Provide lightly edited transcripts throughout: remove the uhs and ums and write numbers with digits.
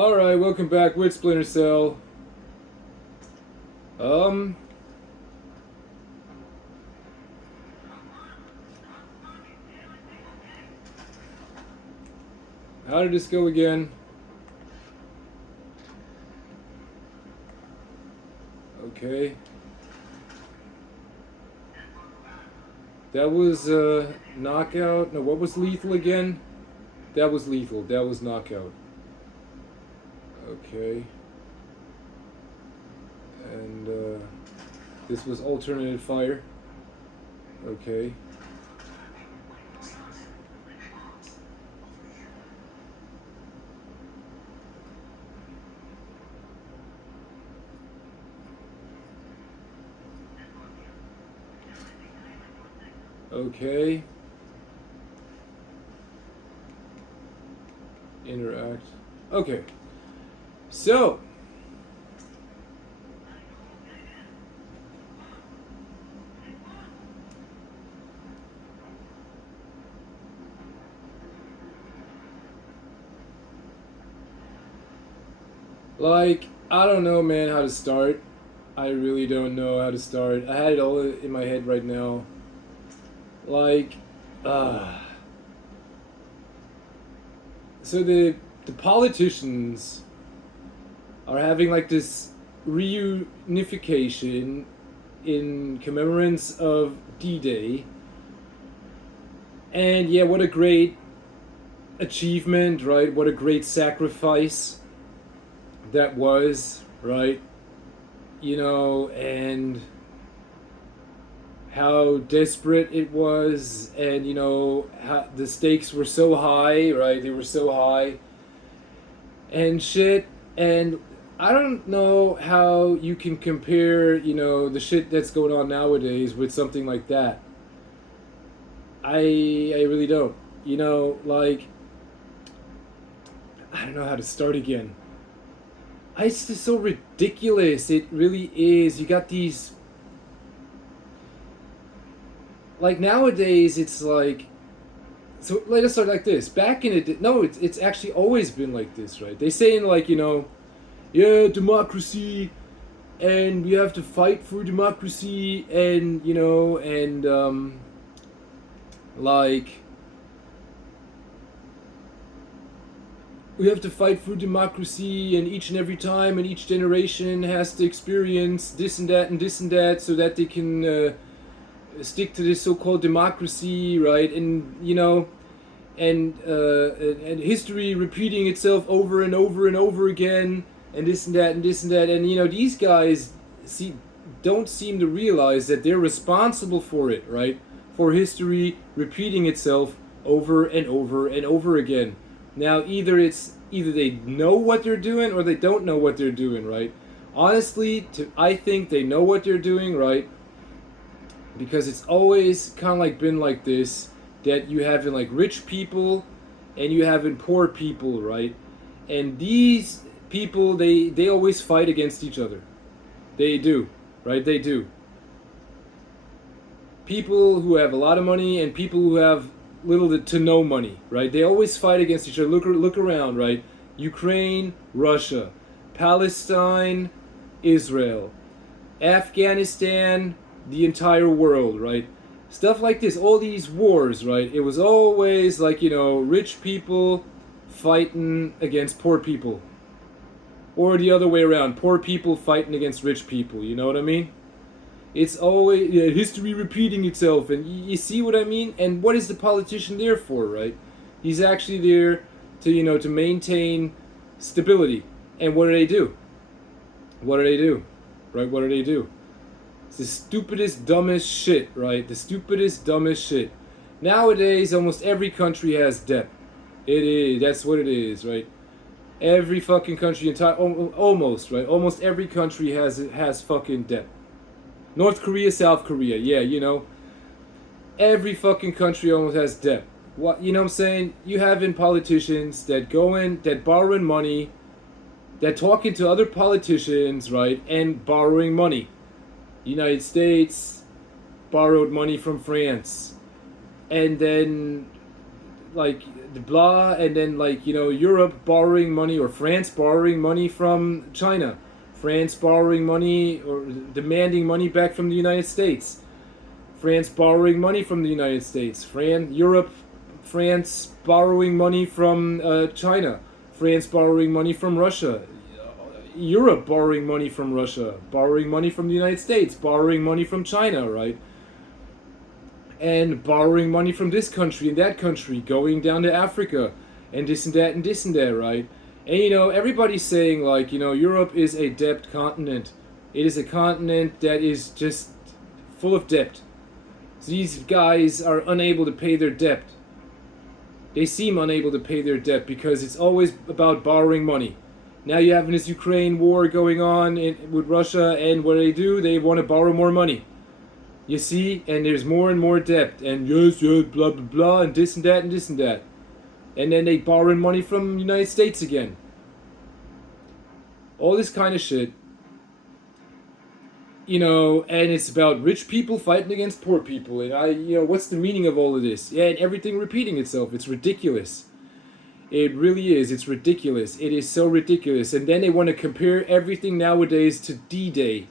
Alright, welcome back with Splinter Cell. Um, how did this go again? Okay. That was, knockout. No, what was lethal again? That was lethal. That was knockout. Okay. And, this was alternative fire. Okay. Okay. Interact. Okay. So. Like, I don't know, man, how to start. I really don't know how to start. I had it all in my head right now. Like, uh. So the politicians are having like this reunification in commemorance of D-Day. And yeah, what a great achievement, right? What a great sacrifice that was, right? You know, and how desperate it was, and you know, how the stakes were so high, right? They were so high and shit. And I don't know how you can compare, you know, the shit that's going on nowadays with something like that. I really don't. You know, like, I don't know how to start again. It's just so ridiculous. It really is. You got these. Like, nowadays, it's like. So, let us start like this. Back in it. No, it's actually always been like this, right? They say, in, like, you know, yeah, democracy, and we have to fight for democracy, and, you know, and, like. We have to fight for democracy, and each and every time and each generation has to experience this and that and this and that so that they can stick to this so-called democracy, right? And you know, and history repeating itself over and over and over again, and this and that and this and that. And you know, these guys don't seem to realize that they're responsible for it, right? For history repeating itself over and over and over again. Now, either they know what they're doing or they don't know what they're doing, right? Honestly, I think they know what they're doing, right? Because it's always kind of like been like this, that you have in like rich people and you have in poor people, right? And these people, they always fight against each other. They do, right? They do. People who have a lot of money and people who have little to no money, right? They always fight against each other. Look around, right? Ukraine, Russia, Palestine, Israel, Afghanistan, the entire world, right? Stuff like this, all these wars, right? It was always like, you know, rich people fighting against poor people. Or the other way around, poor people fighting against rich people, you know what I mean? It's always, yeah, history repeating itself, and you see what I mean? And what is the politician there for, right? He's actually there to, you know, to maintain stability. And what do they do? What do they do? Right? What do they do? It's the stupidest, dumbest shit, right? The stupidest, dumbest shit. Nowadays, almost every country has debt. It is. That's what it is, right? Every fucking country, almost, right? Almost every country has fucking debt. North Korea, South Korea, yeah, you know. Every fucking country almost has debt. What, you know what I'm saying? You have in politicians that go in, that borrowing money, that talking to other politicians, right, and borrowing money. United States borrowed money from France. And then like the blah, and then like Europe borrowing money, or France borrowing money from China, France borrowing money or demanding money back from the United States, France borrowing money from the United States, France borrowing money from China, France borrowing money from Russia, Europe borrowing money from Russia, borrowing money from the United States, borrowing money from China, right? And borrowing money from this country and that country, going down to Africa, and this and that and this and that, right? And everybody's saying like, Europe is a debt continent. It is a continent that is just full of debt. These guys are unable to pay their debt. They seem unable to pay their debt because it's always about borrowing money. Now you have this Ukraine war going on with Russia, and what do? They want to borrow more money. You see? And there's more and more debt, and yes, blah, blah, blah, and this and that and this and that. And then they borrow money from the United States again. All this kind of shit. And it's about rich people fighting against poor people. And what's the meaning of all of this? Yeah, and everything repeating itself. It's ridiculous. It really is. It's ridiculous. It is so ridiculous. And then they want to compare everything nowadays to D-Day,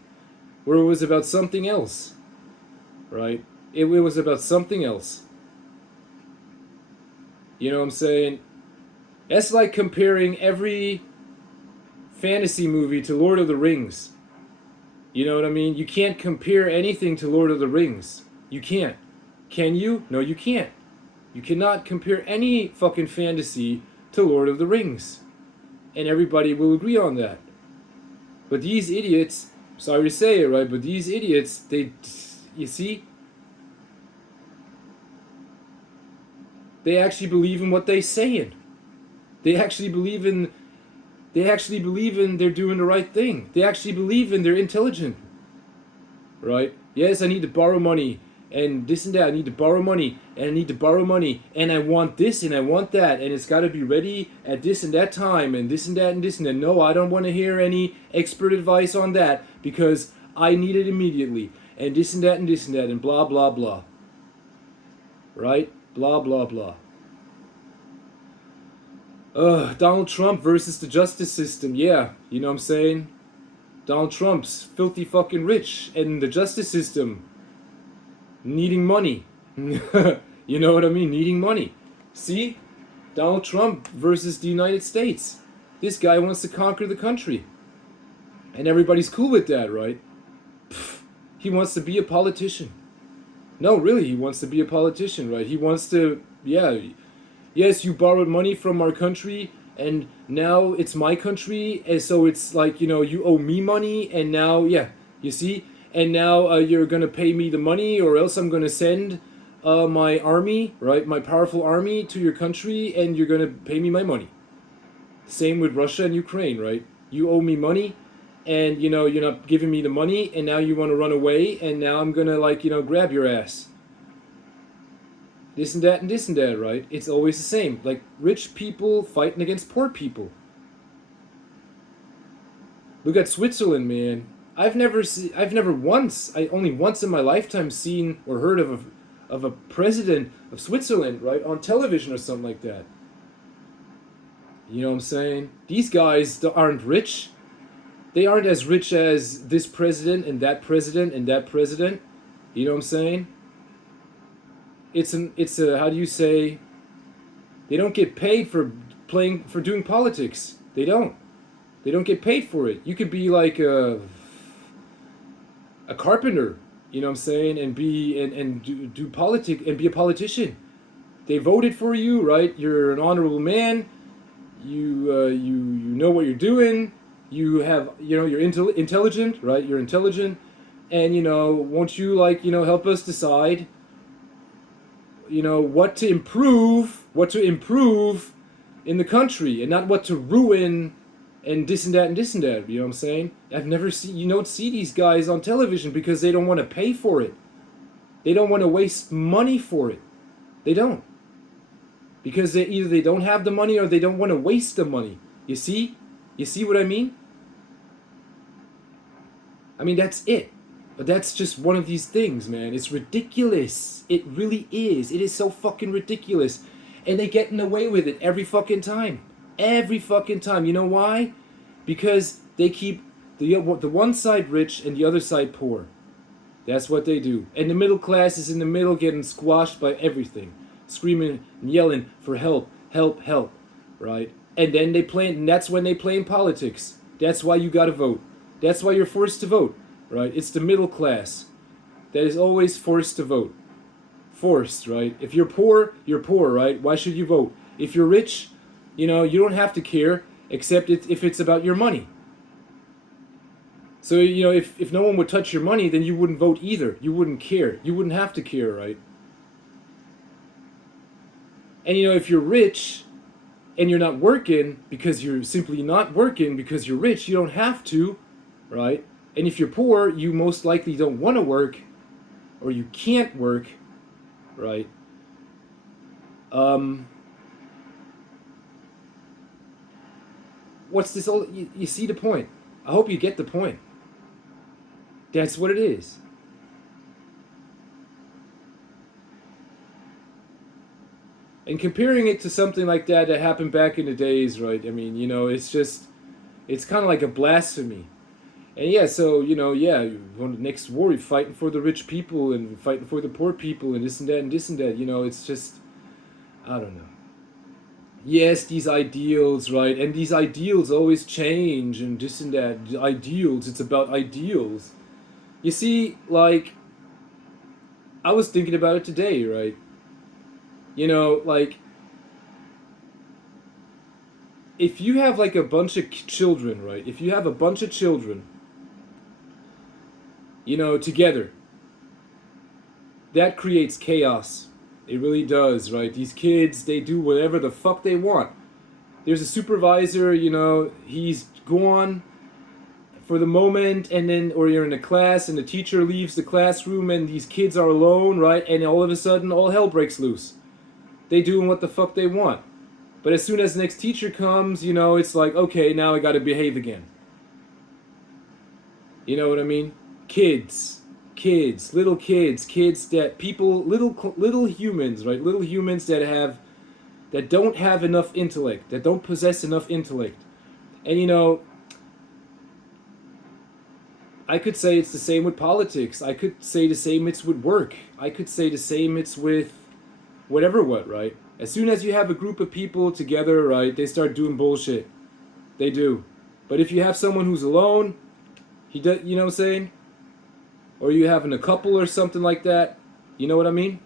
where it was about something else. Right? It was about something else. You know what I'm saying? That's like comparing every fantasy movie to Lord of the Rings. You know what I mean? You can't compare anything to Lord of the Rings. You can't. Can you? No, you can't. You cannot compare any fucking fantasy to Lord of the Rings. And everybody will agree on that. But these idiots, sorry to say it, right? But these idiots, you see? They actually believe in what they're saying. They actually believe in they're doing the right thing. They actually believe in they're intelligent. Right? Yes, I need to borrow money. And this and that. I need to borrow money. And I need to borrow money. And I want this and I want that. And it's got to be ready at this and that time. And this and that and this and that. No, I don't want to hear any expert advice on that. Because I need it immediately. And this and that and this and that. And blah, blah, blah. Right? Blah, blah, blah. Donald Trump versus the justice system. Yeah, you know what I'm saying? Donald Trump's filthy fucking rich, and the justice system needing money. You know what I mean? Needing money. See? Donald Trump versus the United States. This guy wants to conquer the country. And everybody's cool with that, right? He wants to be a politician. No, really, he wants to be a politician, right? He wants to, yes, you borrowed money from our country, and now it's my country, and so it's like, you owe me money, and now, you see? And now you're going to pay me the money, or else I'm going to send my army, right, my powerful army to your country, and you're going to pay me my money. Same with Russia and Ukraine, right? You owe me money, and, you're not giving me the money, and now you want to run away, and now I'm going to, grab your ass. This and that and this and that, right? It's always the same. Like, rich people fighting against poor people. Look at Switzerland, man. Only once in my lifetime seen or heard of a president of Switzerland, right, on television or something like that. You know what I'm saying? These guys aren't rich. They aren't as rich as this president and that president and that president. You know what I'm saying? It's a how do you say? They don't get paid for doing politics. They don't get paid for it. You could be like a carpenter, you know what I'm saying, and do politics and be a politician. They voted for you, right? You're an honorable man. You know what you're doing. You have, you're intelligent, right? You're intelligent, and won't you help us decide what to improve in the country, and not what to ruin and this and that and this and that. You know what I'm saying? I've never seen, you don't see these guys on television because they don't want to pay for it. They don't want to waste money for it. They don't. Because either they don't have the money or they don't want to waste the money. You see? You see what I mean? I mean, that's it. But that's just one of these things, man. It's ridiculous. It really is. It is so fucking ridiculous. And they getting away with it every fucking time. Every fucking time. You know why? Because they keep the one side rich and the other side poor. That's what they do. And the middle class is in the middle getting squashed by everything. Screaming and yelling for help, help, help. Right? And then and that's when they play in politics. That's why you gotta vote. That's why you're forced to vote. Right? It's the middle class that is always forced to vote. Forced, right? If you're poor, right? Why should you vote? If you're rich, you don't have to care, except if it's about your money. So, if no one would touch your money, then you wouldn't vote either. You wouldn't care. You wouldn't have to care, right? And, if you're rich and you're not working because you're simply not working because you're rich, you don't have to, right? And if you're poor, you most likely don't want to work or you can't work, right? What's this all? You see the point. I hope you get the point. That's what it is. And comparing it to something like that happened back in the days, right? I mean, it's kind of like a blasphemy. And yeah, so, on the next war, you're fighting for the rich people and fighting for the poor people and this and that and this and that. It's just, I don't know. Yes, these ideals, right? And these ideals always change and this and that. Ideals, it's about ideals. You see, like, I was thinking about it today, right? If you have like a bunch of children, right? If you have a bunch of children, together, that creates chaos. It really does, right? These kids, they do whatever the fuck they want. There's a supervisor, he's gone for the moment, and then, or you're in a class and the teacher leaves the classroom and these kids are alone, right? And all of a sudden, all hell breaks loose. They doing what the fuck they want. But as soon as the next teacher comes, it's like, okay, now I gotta behave again. You know what I mean? Kids, little kids that people, little humans, right? Little humans that don't have enough intellect, that don't possess enough intellect. And I could say it's the same with politics. I could say the same it's with work. I could say the same it's with whatever what, right? As soon as you have a group of people together, right, they start doing bullshit. They do. But if you have someone who's alone, you know what I'm saying? Or you having a couple or something like that, you know what I mean?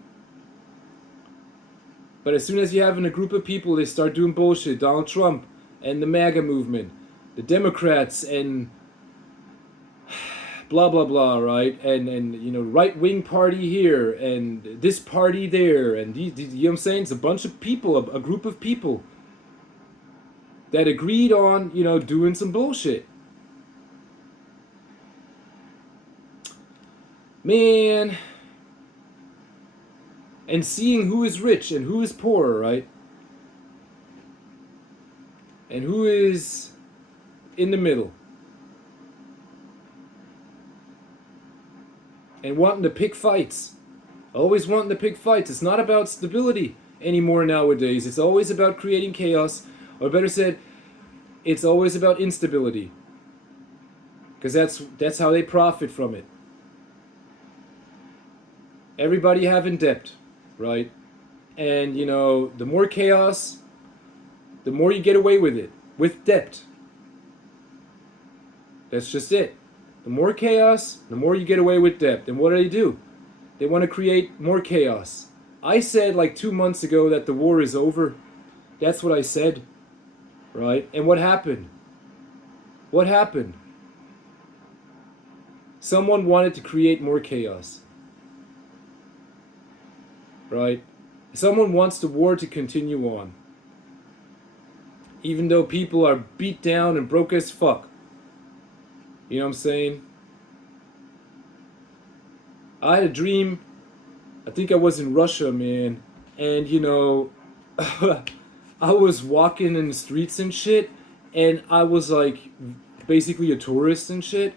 But as soon as you're having a group of people, they start doing bullshit. Donald Trump and the MAGA movement, the Democrats and blah blah blah, right? And right-wing party here and this party there, and these, you know what I'm saying? It's a bunch of people, a group of people that agreed on, doing some bullshit. Man, and seeing who is rich and who is poor, right? And who is in the middle. And wanting to pick fights. Always wanting to pick fights. It's not about stability anymore nowadays. It's always about creating chaos. Or better said, it's always about instability. Because that's how they profit from it. Everybody having debt, right? And, the more chaos, the more you get away with it. With debt. That's just it. The more chaos, the more you get away with debt. And what do? They want to create more chaos. I said like 2 months ago that the war is over. That's what I said. Right? And what happened? What happened? Someone wanted to create more chaos. Right? Someone wants the war to continue on. Even though people are beat down and broke as fuck. You know what I'm saying? I had a dream. I think I was in Russia, man. And, I was walking in the streets and shit. And I was like basically a tourist and shit.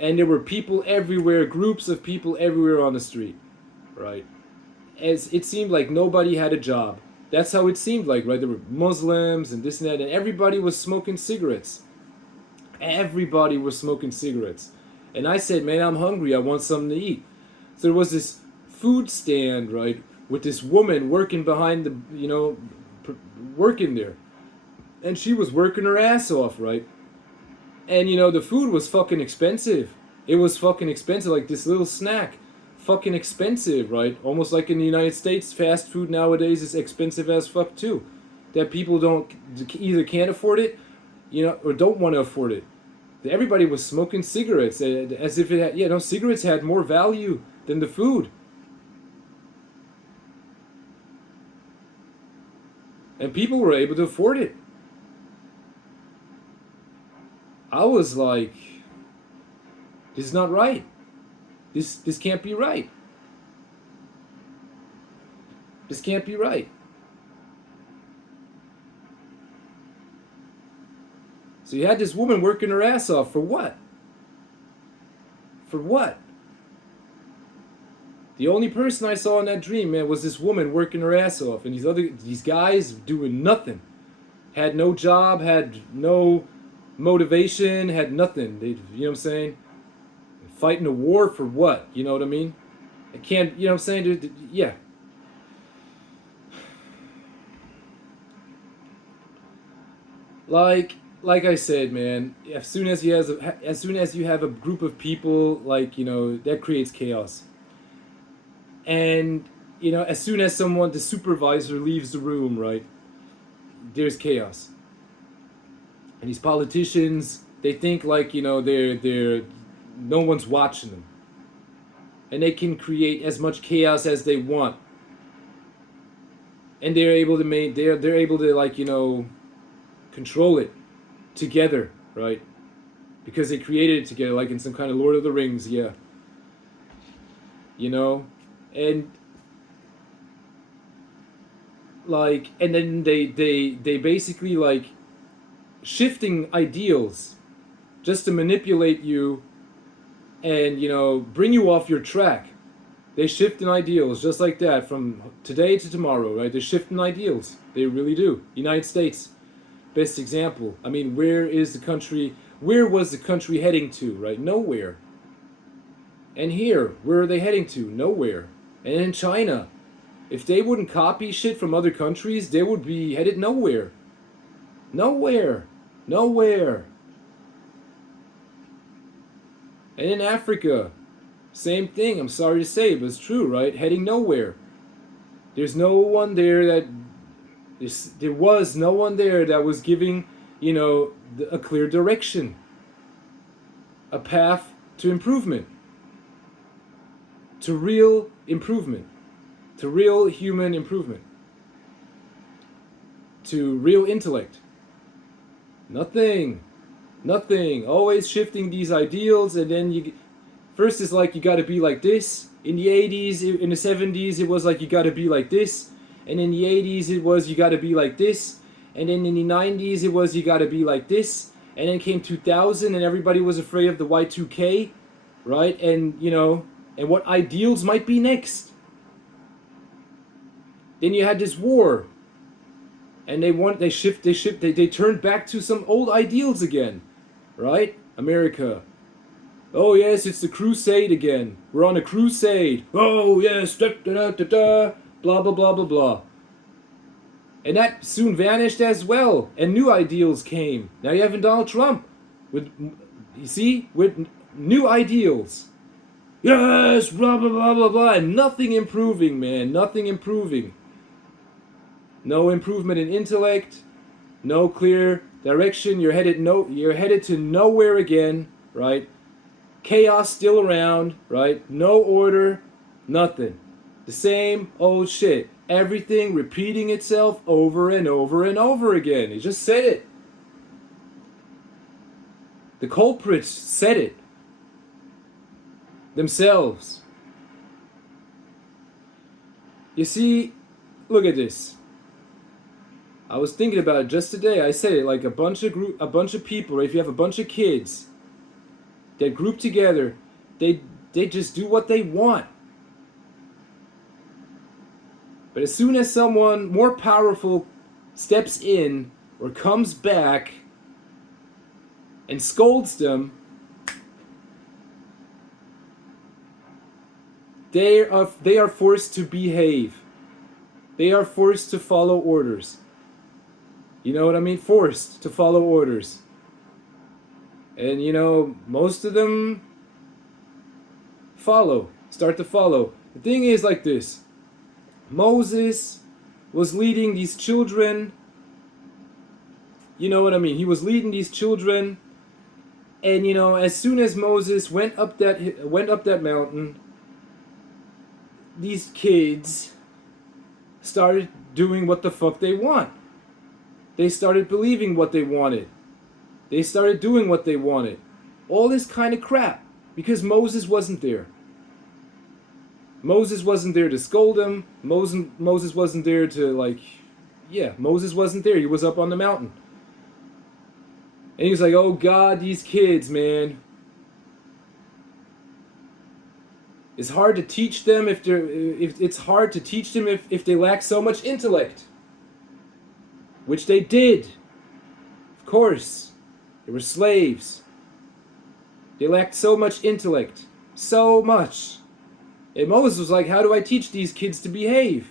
And there were people everywhere, groups of people everywhere on the street. Right? As it seemed like nobody had a job. That's how it seemed like, right? There were Muslims and this and that, and everybody was smoking cigarettes. Everybody was smoking cigarettes. And I said, man, I'm hungry. I want something to eat. So there was this food stand, right, with this woman working behind the, working there. And she was working her ass off, right? And, the food was fucking expensive. It was fucking expensive, like this little snack. Fucking expensive, right? Almost like in the United States, fast food nowadays is expensive as fuck too. That people don't, either can't afford it, or don't want to afford it. Everybody was smoking cigarettes as if it had, cigarettes had more value than the food. And people were able to afford it. I was like, this is not right. This can't be right. This can't be right. So you had this woman working her ass off for what? For what? The only person I saw in that dream, man, was this woman working her ass off, and these guys doing nothing. Had no job, had no motivation, had nothing. They, you know what I'm saying? Fighting a war for what? You know what I mean? I can't, you know what I'm saying? Yeah. Like I said, man, as soon as you have a group of people, that creates chaos. And as soon as the supervisor leaves the room, right, there's chaos. And these politicians, they think they're no one's watching them, and they can create as much chaos as they want. And they're able to control it together, right? Because they created it together, like in some kind of Lord of the Rings, yeah. And and then they basically shifting ideals just to manipulate you and bring you off your track. They shift in ideals just like that from today to tomorrow, right? They shift in ideals. They really do. United States, best example. I mean, where was the country heading to, right? Nowhere. And here, where are they heading to? Nowhere. And in China, if they wouldn't copy shit from other countries, they would be headed nowhere. Nowhere. Nowhere. And in Africa, same thing. I'm sorry to say, but it's true, right? Heading nowhere. There's no one there there was no one there that was giving, a clear direction, a path to improvement, to real improvement, to real human improvement, to real intellect. Nothing. Always shifting these ideals, and then first it's like you got to be like this. In the 80s, in the 70s, it was like you got to be like this. And in the 80s, it was you got to be like this. And then in the 90s, it was you got to be like this. And then came 2000, and everybody was afraid of the Y2K, right? And, and what ideals might be next. Then you had this war. And they turned back to some old ideals again, right? America. Oh yes, it's the crusade again. We're on a crusade. Oh yes, da da da da da. Blah blah blah blah blah. And that soon vanished as well, and new ideals came. Now you have Donald Trump with new ideals. Yes, blah blah blah blah blah, and nothing improving, man. Nothing improving. No improvement in intellect. No clear direction. You're headed to nowhere again, right? Chaos still around, right? No order, nothing. The same old shit. Everything repeating itself over and over and over again. He just said it. The culprits said it themselves. You see, look at this. I was thinking about it just today. I said it like a bunch of people. If you have a bunch of kids that group together, they just do what they want. But as soon as someone more powerful steps in or comes back and scolds them, they are forced to behave. They are forced to follow orders. You know what I mean? Forced to follow orders. And most of them start to follow. The thing is like this. Moses was leading these children. You know what I mean? He was leading these children, and as soon as Moses went up that mountain, these kids started doing what the fuck they want. They started believing what they wanted. They started doing what they wanted. All this kind of crap because Moses wasn't there. Moses wasn't there to scold them. Moses wasn't there to Moses wasn't there. He was up on the mountain. And he was like, oh God, these kids, man. It's hard to teach them if they lack so much intellect. Which they did. Of course. They were slaves. They lacked so much intellect. So much. And Moses was like, how do I teach these kids to behave?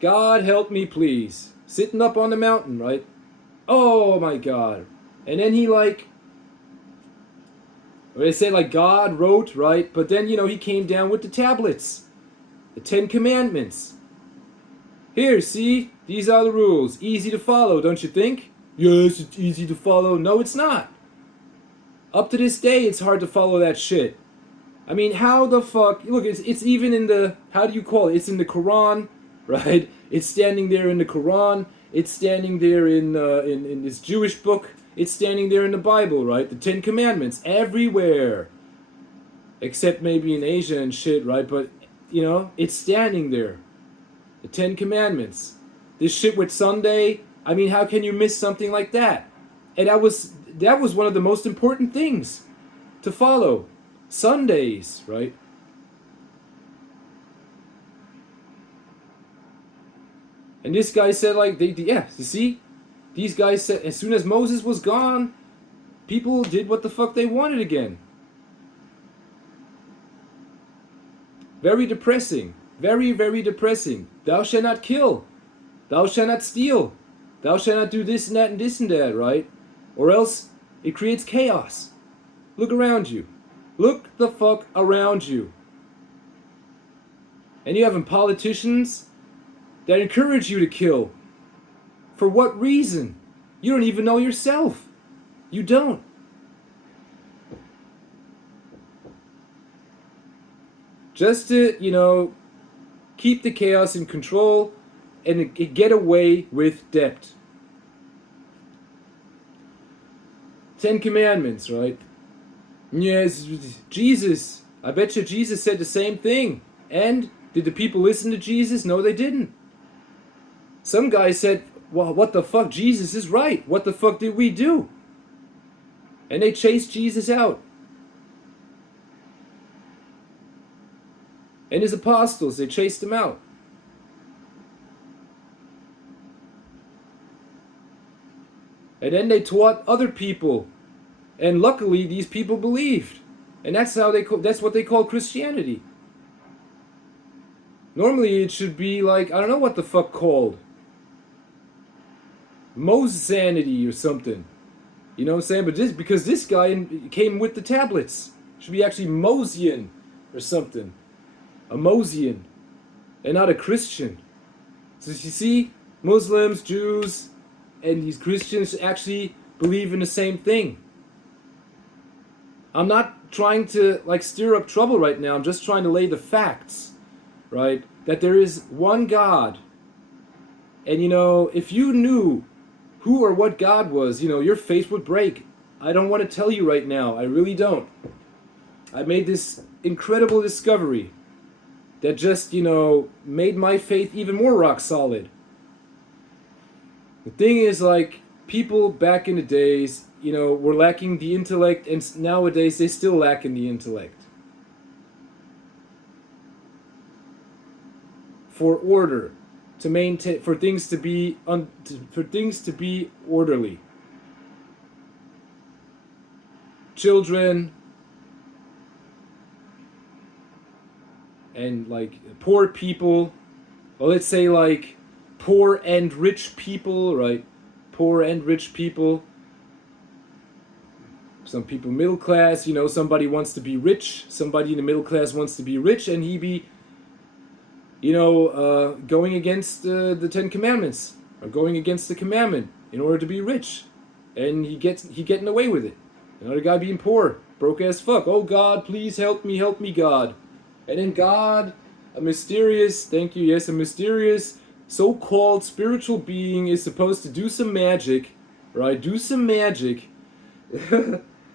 God help me please. Sitting up on the mountain, right? Oh my God. And then they say God wrote, right? But then, he came down with the tablets. The 10 Commandments. Here, see? These are the rules. Easy to follow, don't you think? Yes, it's easy to follow. No, it's not. Up to this day, it's hard to follow that shit. I mean, how the fuck... Look, it's even in the... How do you call it? It's in the Quran, right? It's standing there in the Quran. It's standing there in this Jewish book. It's standing there in the Bible, right? The 10 Commandments. Everywhere. Except maybe in Asia and shit, right? But, it's standing there. The 10 Commandments. This shit with Sunday... I mean, how can you miss something like that? And that was one of the most important things to follow. Sundays, right? And this guy said, you see? These guys said, as soon as Moses was gone, people did what the fuck they wanted again. Very depressing. Very, very depressing. Thou shalt not kill. Thou shalt not steal. Thou shalt not do this and that and this and that, right? Or else it creates chaos. Look around you. Look the fuck around you. And you have politicians that encourage you to kill. For what reason? You don't even know yourself. You don't. Just to, keep the chaos in control and get away with debt. 10 Commandments, right? Yes, Jesus. I bet you Jesus said the same thing. And did the people listen to Jesus? No, they didn't. Some guy said, well, what the fuck? Jesus is right. What the fuck did we do? And they chased Jesus out. And his apostles, they chased him out. And then they taught other people. And luckily, these people believed. And that's what they call Christianity. Normally, it should be I don't know what the fuck called. Mosanity or something. You know what I'm saying? But because this guy came with the tablets. It should be actually Mosian or something. A Mosian. And not a Christian. So you see, Muslims, Jews, and these Christians actually believe in the same thing. I'm not trying to stir up trouble right now. I'm just trying to lay the facts, right? That there is one God. And if you knew who or what God was, your faith would break. I don't want to tell you right now. I really don't. I made this incredible discovery that just, made my faith even more rock solid. The thing is, people back in the days, were lacking the intellect, and nowadays they still lack in the intellect. for order, to maintain, for things to be orderly. Children and like poor people, or let's say like poor and rich people, right? Poor and rich people. Some people middle class, somebody wants to be rich. Somebody in the middle class wants to be rich, and he be, going against the Ten Commandments, or going against the commandment in order to be rich, and he getting away with it. Another guy being poor, broke as fuck. Oh God, please help me, God. And then God, a mysterious so-called spiritual being is supposed to do some magic, right? Do some magic,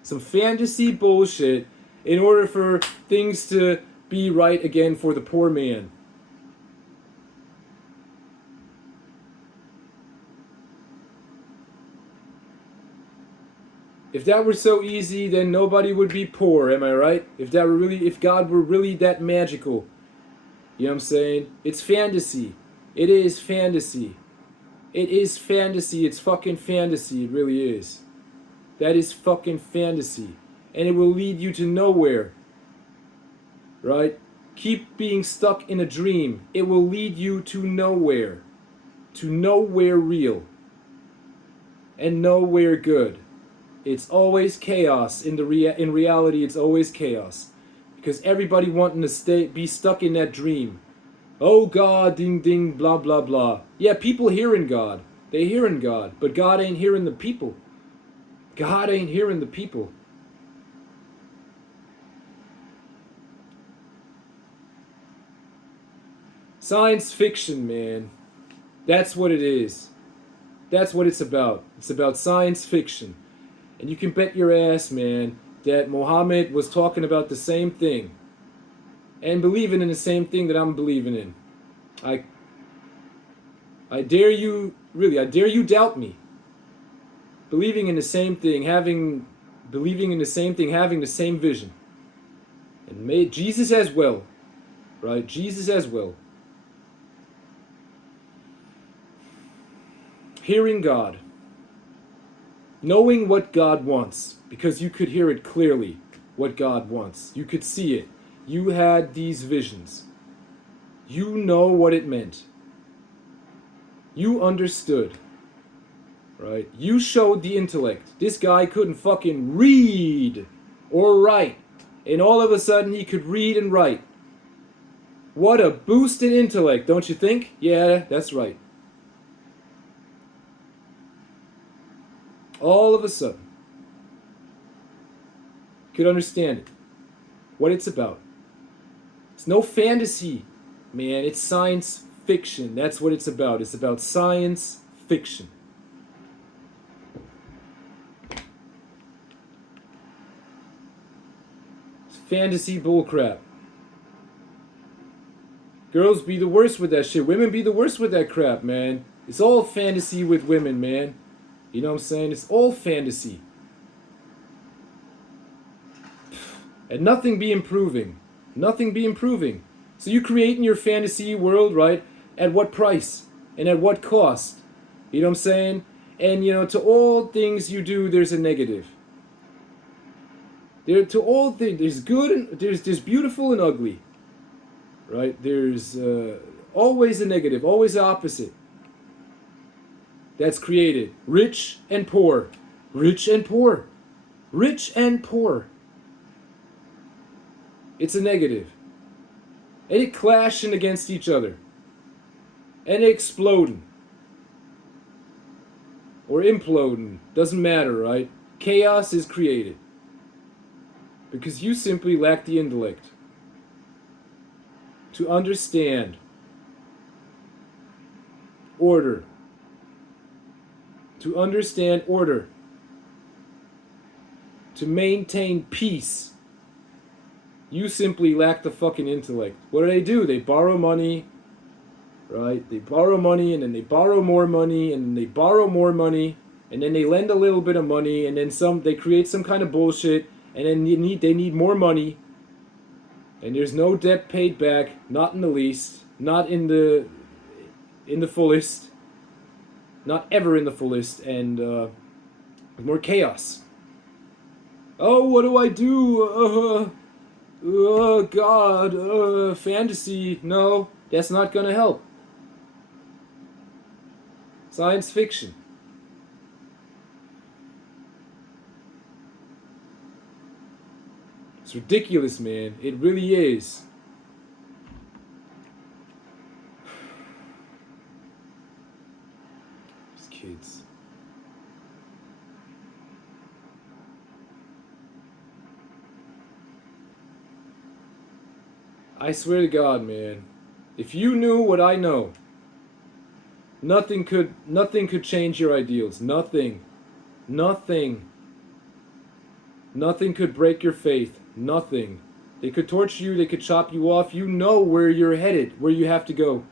some fantasy bullshit in order for things to be right again for the poor man. If that were so easy, then nobody would be poor, am I right? If God were really that magical. You know what I'm saying? It's fantasy. It is fantasy. It is fantasy. It's fucking fantasy. It really is. That is fucking fantasy. And it will lead you to nowhere. Right? Keep being stuck in a dream. It will lead you to nowhere. To nowhere real. And nowhere good. It's always chaos. In reality, it's always chaos. Because everybody wanting to be stuck in that dream. Oh God, ding ding, blah blah blah. Yeah, people hearing God. They hearing God. But God ain't hearing the people. God ain't hearing the people. Science fiction, man. That's what it is. That's what it's about. It's about science fiction. And you can bet your ass, man, that Muhammad was talking about the same thing. And believing in the same thing that I'm believing in. I dare you, really, I dare you doubt me. Believing in the same thing, having the same vision. And Jesus as well. Right? Jesus as well. Hearing God. Knowing what God wants, because you could hear it clearly, what God wants. You could see it. You had these visions. You know what it meant. You understood. Right? You showed the intellect. This guy couldn't fucking read or write. And all of a sudden he could read and write. What a boost in intellect, don't you think? Yeah, that's right. All of a sudden, could understand it. What it's about. It's no fantasy, man. It's science fiction. That's what it's about. It's about science fiction. It's fantasy bullcrap. Girls be the worst with that shit. Women be the worst with that crap, man. It's all fantasy with women, man. You know what I'm saying? It's all fantasy. And nothing be improving. Nothing be improving. So you create in your fantasy world, right? At what price? And at what cost? You know what I'm saying? And, to all things you do, there's a negative. To all things, there's good and there's beautiful and ugly. Right? There's always a negative, always the opposite. That's created. Rich and poor. Rich and poor. Rich and poor. It's a negative. And it clashing against each other. And exploding. Or imploding. Doesn't matter, right? Chaos is created. Because you simply lack the intellect to understand order. To understand order. To maintain peace. You simply lack the fucking intellect. What do? They borrow money, right? They borrow money, and then they borrow more money, and then they borrow more money, and then they lend a little bit of money, and then they create some kind of bullshit, and then they need more money, and there's no debt paid back, not in the least, not in the fullest, not ever in the fullest, and more chaos. Oh, what do I do? Oh God, fantasy. No, that's not gonna help. Science fiction. It's ridiculous, man. It really is. These kids. I swear to God, man. If you knew what I know, nothing could change your ideals. Nothing. Nothing. Nothing could break your faith. Nothing. They could torture you, they could chop you off. You know where you're headed, where you have to go.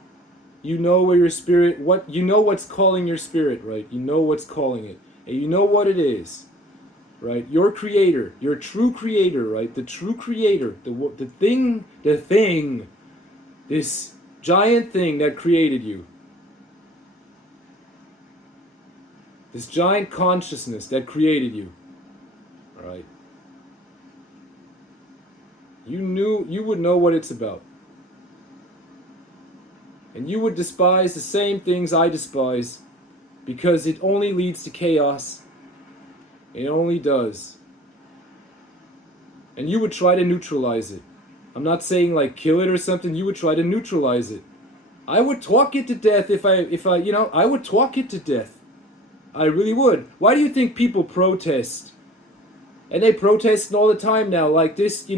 You know where your spirit, you know what's calling your spirit, right? You know what's calling it. And you know what it is, right? Your creator, your true creator, right? The true creator, the thing, this giant thing that created you. This giant consciousness that created you. Right? You would know what it's about. And you would despise the same things I despise because it only leads to chaos. It only does. And you would try to neutralize it. I'm not saying like kill it or something, you would try to neutralize it. I would talk it to death if I I would talk it to death. I really would. Why do you think people protest? And they protest all the time now, like this,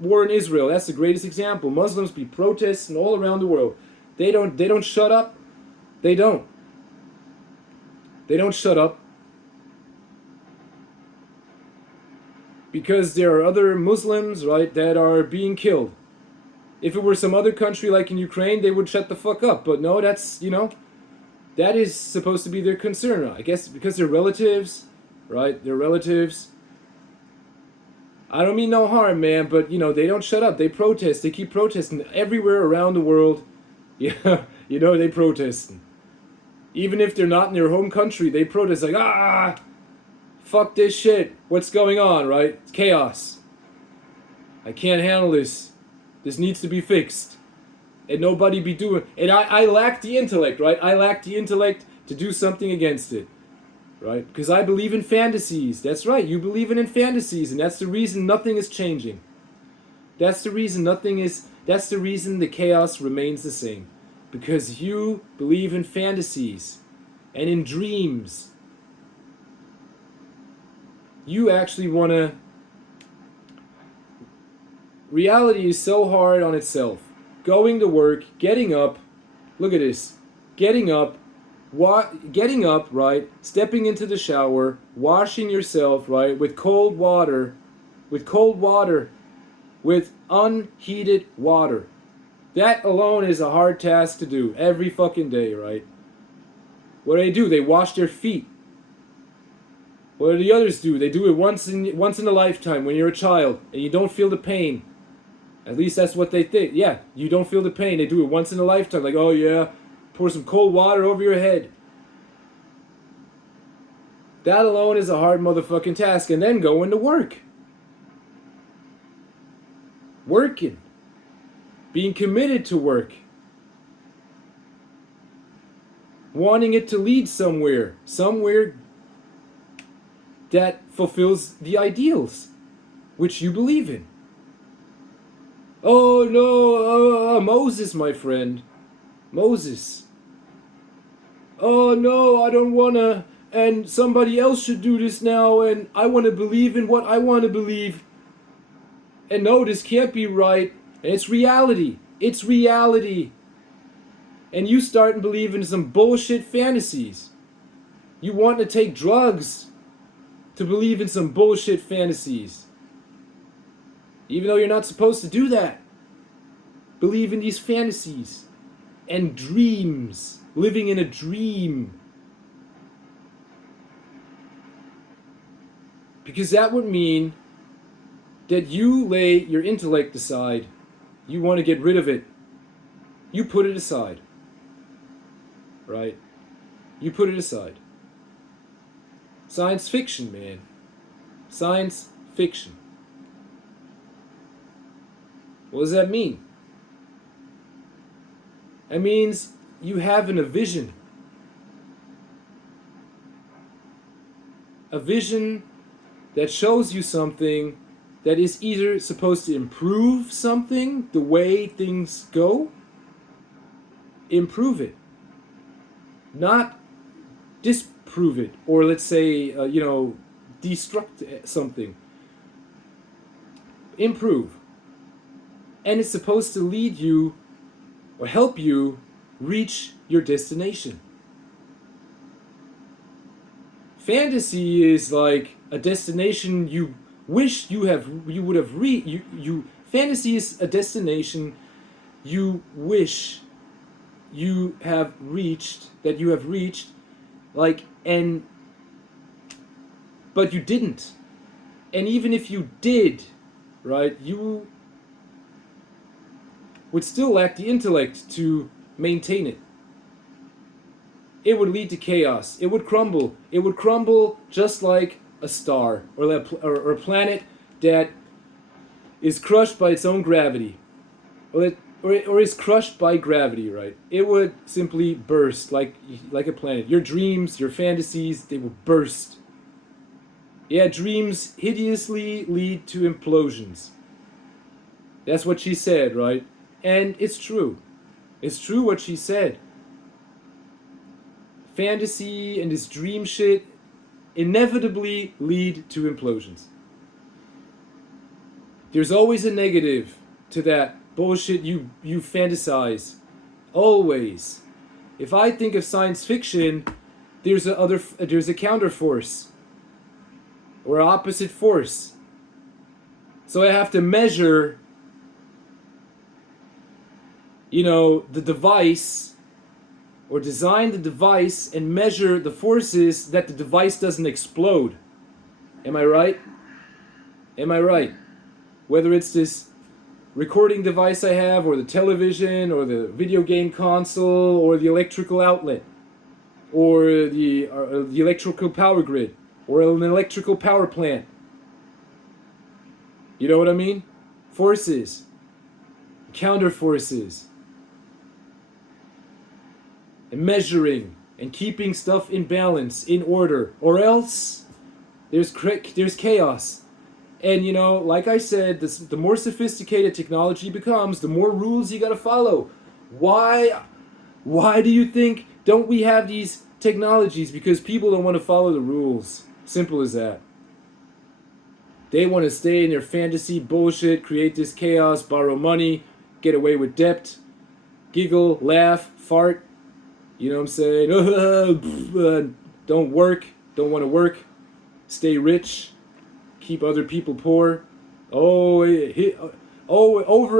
war in Israel. That's the greatest example. Muslims be protesting all around the world. They don't shut up. They don't. They don't shut up. Because there are other Muslims, right, that are being killed. If it were some other country like in Ukraine, they would shut the fuck up. But no, that's, that is supposed to be their concern. I guess because they're relatives, right? They're relatives. I don't mean no harm, man, but, they don't shut up. They protest. They keep protesting everywhere around the world. Yeah, they protesting. Even if they're not in their home country, they protest like, fuck this shit. What's going on, right? It's chaos. I can't handle this. This needs to be fixed. And nobody be doing. And I lack the intellect, right? I lack the intellect to do something against it. Right? Because I believe in fantasies. That's right. You believe in fantasies, and that's the reason nothing is changing. That's the reason that's the reason the chaos remains the same. Because you believe in fantasies and in dreams. You actually want to... Reality is so hard on itself. Going to work, getting up, look at this, getting up, right, stepping into the shower, washing yourself, right, with cold water, with unheated water. That alone is a hard task to do every fucking day, right? What do? They wash their feet. What do the others do? They do it once in a lifetime when you're a child and you don't feel the pain. At least that's what they think. Yeah, you don't feel the pain. They do it once in a lifetime. Like, oh yeah, pour some cold water over your head. That alone is a hard motherfucking task. And then going to work. Working. Being committed to work. Wanting it to lead somewhere. Somewhere that fulfills the ideals which you believe in. Oh no, Moses, my friend. Moses. Oh no, I don't wanna, and somebody else should do this now, and I wanna believe in what I wanna believe. And no, this can't be right. And it's reality. It's reality. And you start and believe in some bullshit fantasies. You want to take drugs to believe in some bullshit fantasies. Even though you're not supposed to do that. Believe in these fantasies and dreams. Living in a dream. Because that would mean that you lay your intellect aside. You want to get rid of it. you put it aside. Right? You put it aside. Science fiction, man. Science fiction. What does that mean? It means you have a vision. A vision that shows you something that is either supposed to improve something, the way things go, improve it, not disprove it, or let's say, destruct something. Improve. And it's supposed to lead you or help you reach your destination. Fantasy is like a destination you wish you would have reached. Fantasy is a destination you wish you have reached, like, and but you didn't. And even if you did, right, you would still lack the intellect to maintain it. It would lead to chaos. It would crumble. It would crumble just like a star or a planet that is crushed by its own gravity, or is crushed by gravity. Right? It would simply burst like a planet. Your dreams, your fantasies, they will burst. Yeah, dreams hideously lead to implosions. That's what she said, right? And it's true. It's true what she said. Fantasy and this dream shit inevitably lead to implosions. There's always a negative to that bullshit you fantasize. Always. If I think of science fiction, there's a counterforce or opposite force. So I have to measure, the device, or design the device and measure the forces that the device doesn't explode. Am I right? Am I right? Whether it's this recording device I have, or the television, or the video game console, or the electrical outlet, or the electrical power grid, or an electrical power plant. You know what I mean? Forces. Counter forces. And measuring and keeping stuff in balance, in order, or else there's chaos. And like I said, the more sophisticated technology becomes, the more rules you gotta follow. Why do you think don't we have these technologies? Because people don't want to follow the rules. Simple as that. They want to stay in their fantasy bullshit, create this chaos, borrow money, get away with debt, giggle, laugh, fart. You know what I'm saying? Don't work, don't want to work, stay rich, keep other people poor. Over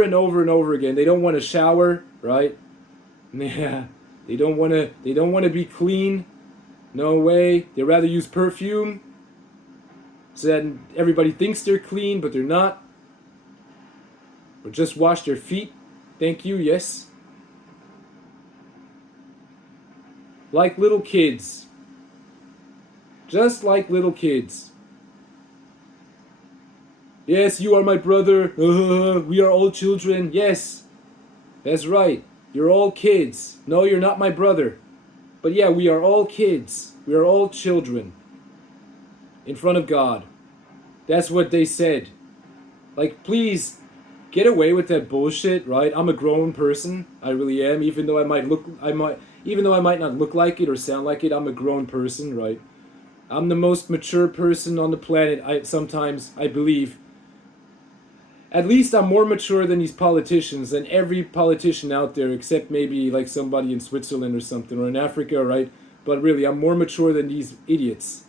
and over and over again. They don't want to shower, right? Yeah, they don't want to be clean. No way. They rather use perfume so that everybody thinks they're clean, but they're not. Or just wash their feet. Thank you. Yes. Like little kids. Just like little kids. Yes, you are my brother. We are all children. Yes, that's right. You're all kids. No, you're not my brother. But yeah, we are all kids. We are all children. In front of God. That's what they said. Like, please, get away with that bullshit, right? I'm a grown person. I really am. Even though I might not look like it or sound like it, I'm a grown person, right? I'm the most mature person on the planet, I believe. At least I'm more mature than these politicians, than every politician out there, except maybe like somebody in Switzerland or something, or in Africa, right? But really, I'm more mature than these idiots.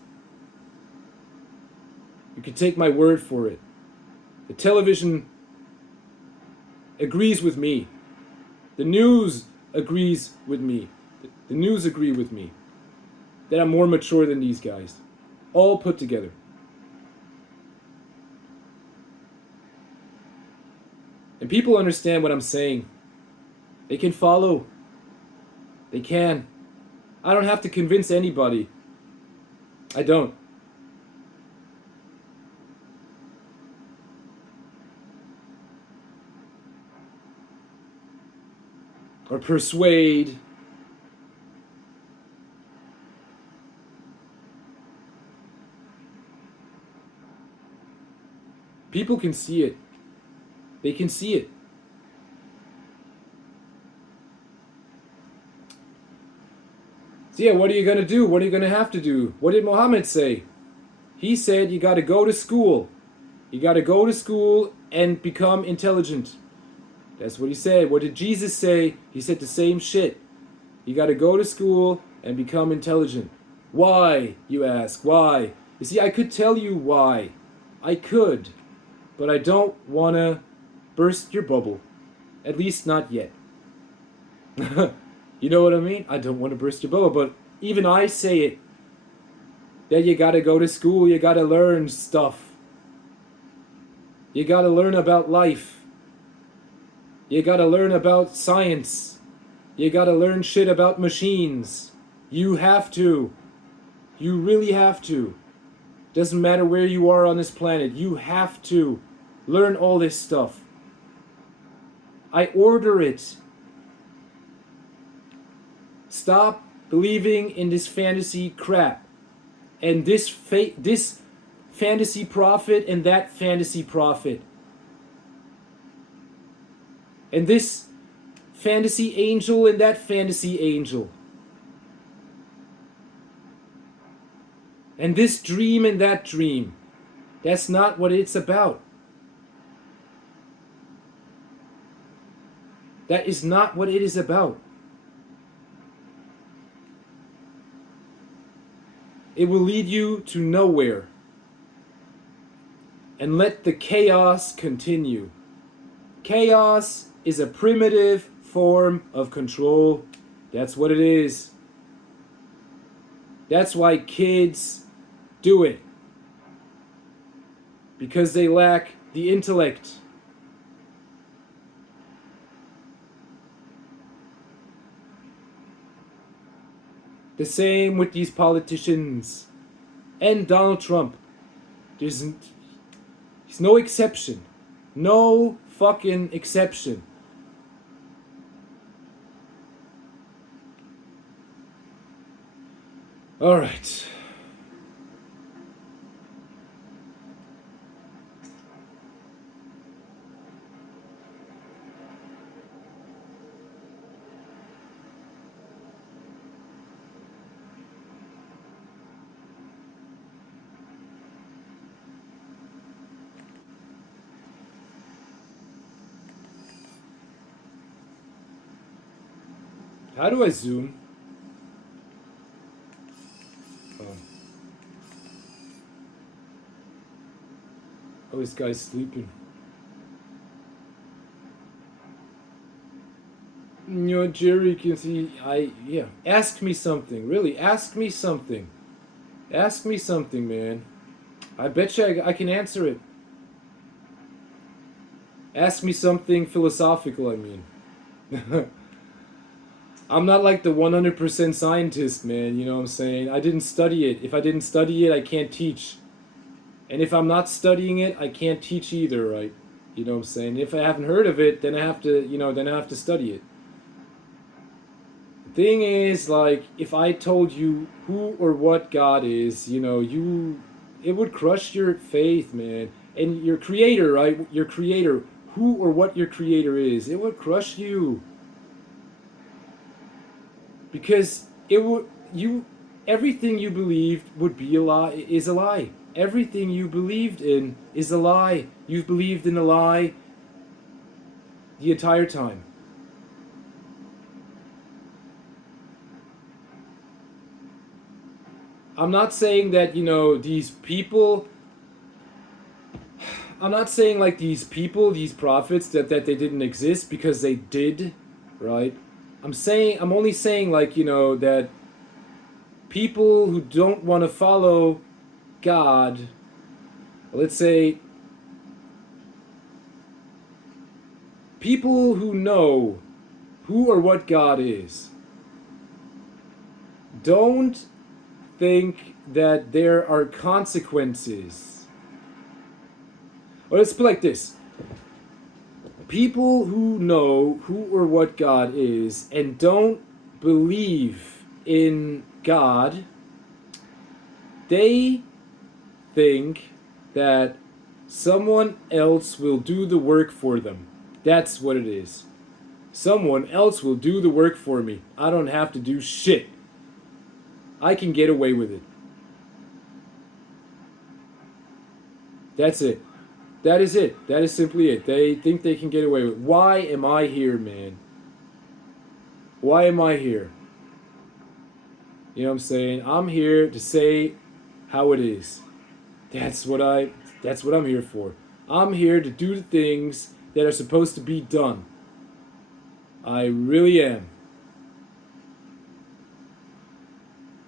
You can take my word for it. The television agrees with me. The news agrees with me. The news agree with me. That I'm more mature than these guys. All put together. And people understand what I'm saying. They can follow. They can. I don't have to convince anybody. I don't. Or persuade. People can see it. They can see it. So yeah, what are you going to do? What are you going to have to do? What did Muhammad say? He said you got to go to school. You got to go to school and become intelligent. That's what he said. What did Jesus say? He said the same shit. You got to go to school and become intelligent. Why, you ask? Why? You see, I could tell you why. I could. But I don't want to burst your bubble. At least not yet. You know what I mean? I don't want to burst your bubble, but even I say it. That you gotta go to school, you gotta learn stuff. You gotta learn about life. You gotta learn about science. You gotta learn shit about machines. You have to. You really have to. Doesn't matter where you are on this planet, you have to learn all this stuff. I order it. Stop believing in this fantasy crap. And this fantasy prophet and that fantasy prophet. And this fantasy angel and that fantasy angel. And this dream and that dream. That's not what it's about. That is not what it is about. It will lead you to nowhere. And let the chaos continue. Chaos is a primitive form of control. That's what it is. That's why kids do it. Because they lack the intellect. The same with these politicians. And Donald Trump. He's no exception. No fucking exception. Alright. How do I zoom? Oh, this guy's sleeping. You know, Jerry can see. Yeah. Ask me something. Really, ask me something. Ask me something, man. I bet you I can answer it. Ask me something philosophical, I mean. I'm not like the 100% scientist, man, you know what I'm saying? I didn't study it. If I didn't study it, I can't teach. And if I'm not studying it, I can't teach either, right? You know what I'm saying? If I haven't heard of it, then I have to study it. The thing is, like, if I told you who or what God is, it would crush your faith, man. And your creator, right? Your creator, who or what your creator is, it would crush you. Because everything you believed would be a lie, is a lie. Everything you believed in is a lie. You've believed in a lie the entire time. I'm not saying that, these people... I'm not saying like these people, these prophets, that they didn't exist, because they did, right? I'm only saying, like, that people who don't want to follow God, let's say, people who know who or what God is, don't think that there are consequences. Or let's put it like this. People who know who or what God is and don't believe in God, they think that someone else will do the work for them. That's what it is. Someone else will do the work for me. I don't have to do shit. I can get away with it. That's it. That is it. That is simply it. They think they can get away with it. Why am I here, man? Why am I here? You know what I'm saying? I'm here to say how it is. That's what I'm here for. I'm here to do the things that are supposed to be done. I really am.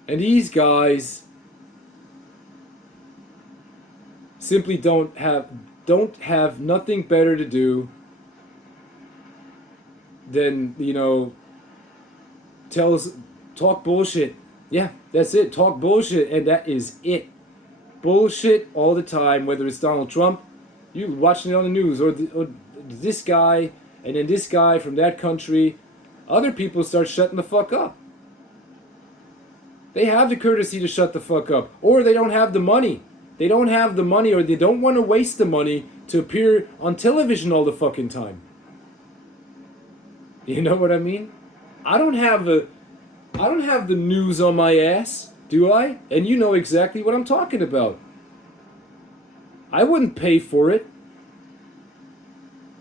And these guys simply don't have nothing better to do than, talk bullshit. Yeah, that's it. Talk bullshit, and that is it. Bullshit all the time, whether it's Donald Trump, you watching it on the news, or this guy, and then this guy from that country. Other people start shutting the fuck up. They have the courtesy to shut the fuck up, or they don't have the money. They don't have the money, or they don't want to waste the money to appear on television all the fucking time. You know what I mean? I don't have the news on my ass, do I? And you know exactly what I'm talking about. I wouldn't pay for it.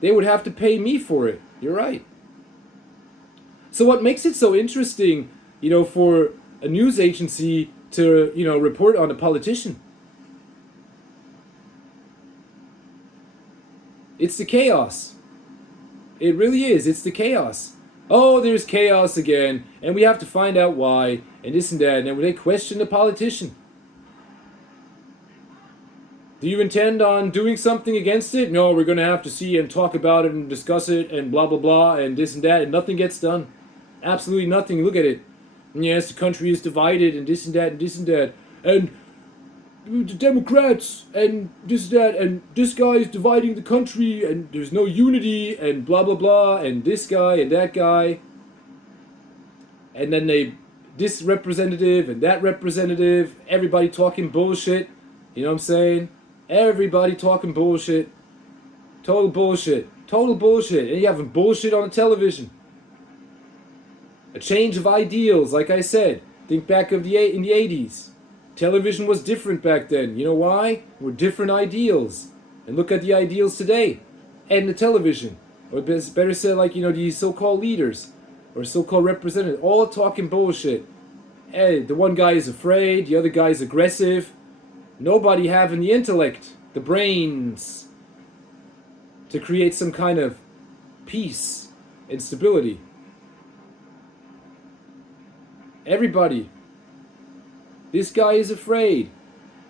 They would have to pay me for it. You're right. So what makes it so interesting, for a news agency to, report on a politician? It's the chaos. It really is. It's the chaos. Oh, there's chaos again, and we have to find out why, and this and that, and then they question the politician. Do you intend on doing something against it? No, we're going to have to see and talk about it and discuss it and blah, blah, blah, and this and that, and nothing gets done. Absolutely nothing. Look at it. And yes, the country is divided, and this and that, and this and that, and the Democrats, and this, that, and this guy is dividing the country, and there's no unity, and blah, blah, blah, and this guy and that guy. And then this representative and that representative, everybody talking bullshit. You know what I'm saying? Everybody talking bullshit. Total bullshit. Total bullshit. And you have bullshit on the television. A change of ideals, like I said. Think back in the 80s. Television was different back then. You know why? We're different ideals. And look at the ideals today. And the television. Or better said, these so-called leaders. Or so-called representatives. All talking bullshit. Hey, the one guy is afraid. The other guy is aggressive. Nobody having the intellect. The brains. To create some kind of peace and stability. Everybody. This guy is afraid.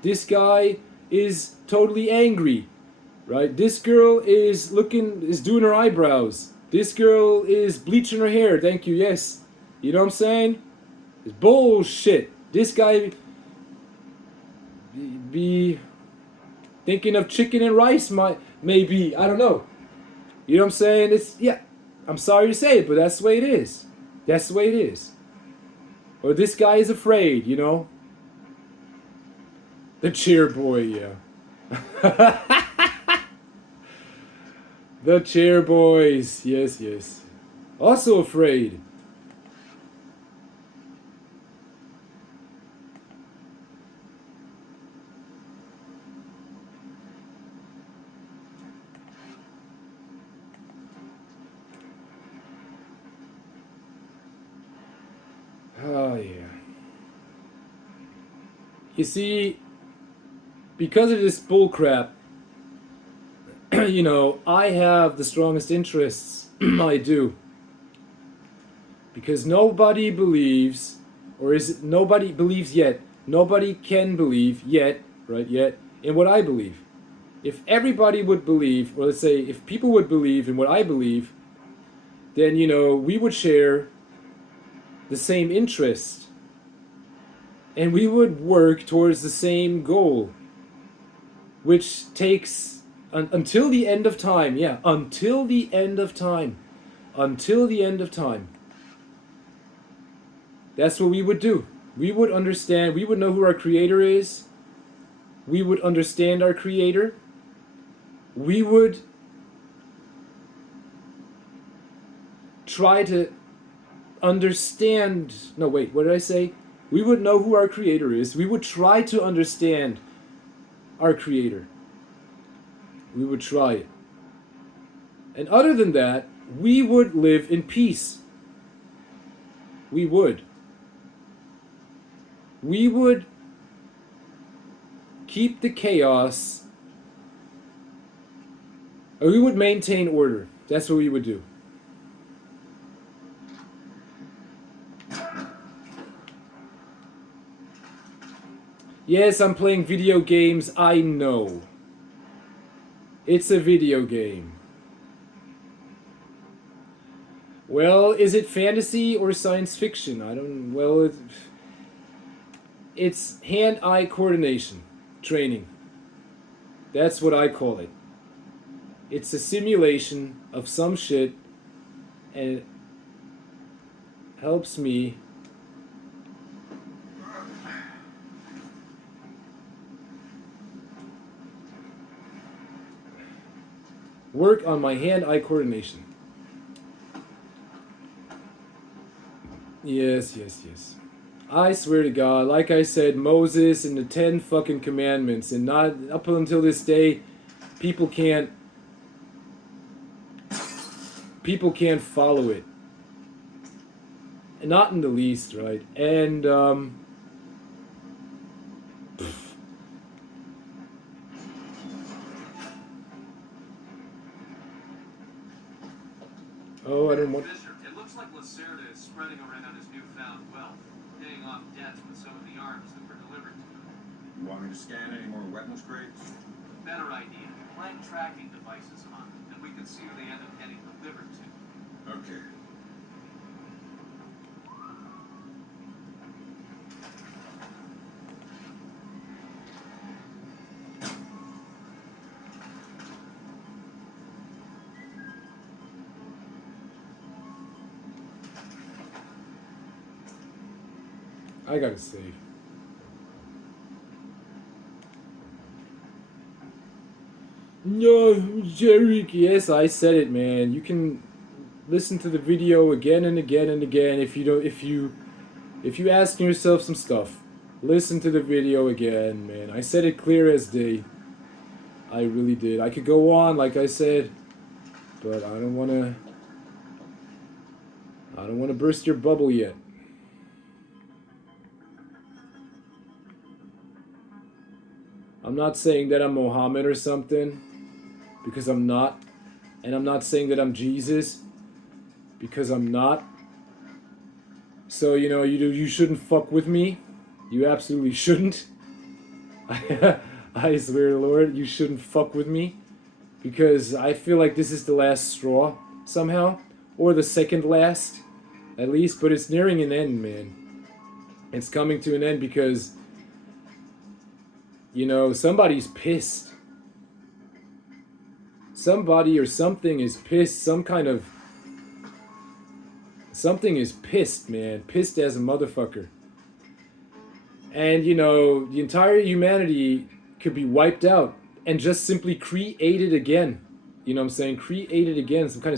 This guy is totally angry. Right? This girl is doing her eyebrows. This girl is bleaching her hair. Thank you, yes. You know what I'm saying? It's bullshit. This guy be thinking of chicken and rice, maybe. I don't know. You know what I'm saying? I'm sorry to say it, but that's the way it is. That's the way it is. Or this guy is afraid, The chair boy, yeah. The chair boys, yes, yes. Also afraid. Oh, yeah. You see, because of this bullcrap, I have the strongest interests. I do. Because nobody believes, nobody believes yet. Nobody can believe yet, right, yet, in what I believe. If everybody would believe, or let's say, if people would believe in what I believe, then, we would share the same interest and we would work towards the same goal, which takes until the end of time. Yeah, until the end of time. Until the end of time. That's what we would do. We would understand, we would know who our creator is. We would understand our creator. We would try to understand. No, wait, what did I say? We would know who our creator is. We would try to understand our creator. We would try it. And other than that, we would live in peace. We would. We would keep the chaos. Or we would maintain order. That's what we would do. Yes, I'm playing video games. I know. It's a video game. Well, is it fantasy or science fiction? I don't. Well, it's hand-eye coordination training. That's what I call it. It's a simulation of some shit, and it helps me work on my hand-eye coordination. Yes. I swear to God, like I said, Moses and the 10 fucking commandments, and not up until this day, people can't follow it. Not in the least, right? And oh, I don't want. It looks like Lacerda is spreading around his newfound wealth, paying off debts with some of the arms that were delivered to him. You want me to scan any more weapons crates? Better idea. Plant tracking devices on them, and we can see who they end up getting delivered to. Okay. I gotta save. No, Jerick. Yes, I said it, man. You can listen to the video again and again and again if you ask yourself some stuff. Listen to the video again, man. I said it clear as day. I really did. I could go on, like I said, but I don't wanna burst your bubble yet. I'm not saying that I'm Mohammed or something, because I'm not. And I'm not saying that I'm Jesus, because I'm not. So, you shouldn't fuck with me. You absolutely shouldn't. I swear to Lord, you shouldn't fuck with me. Because I feel like this is the last straw, somehow. Or the second last, at least. But it's nearing an end, man. It's coming to an end because somebody's pissed. Somebody or something is pissed. Something is pissed, man. Pissed as a motherfucker. And, the entire humanity could be wiped out and just simply created again. You know what I'm saying? Created again. Some kind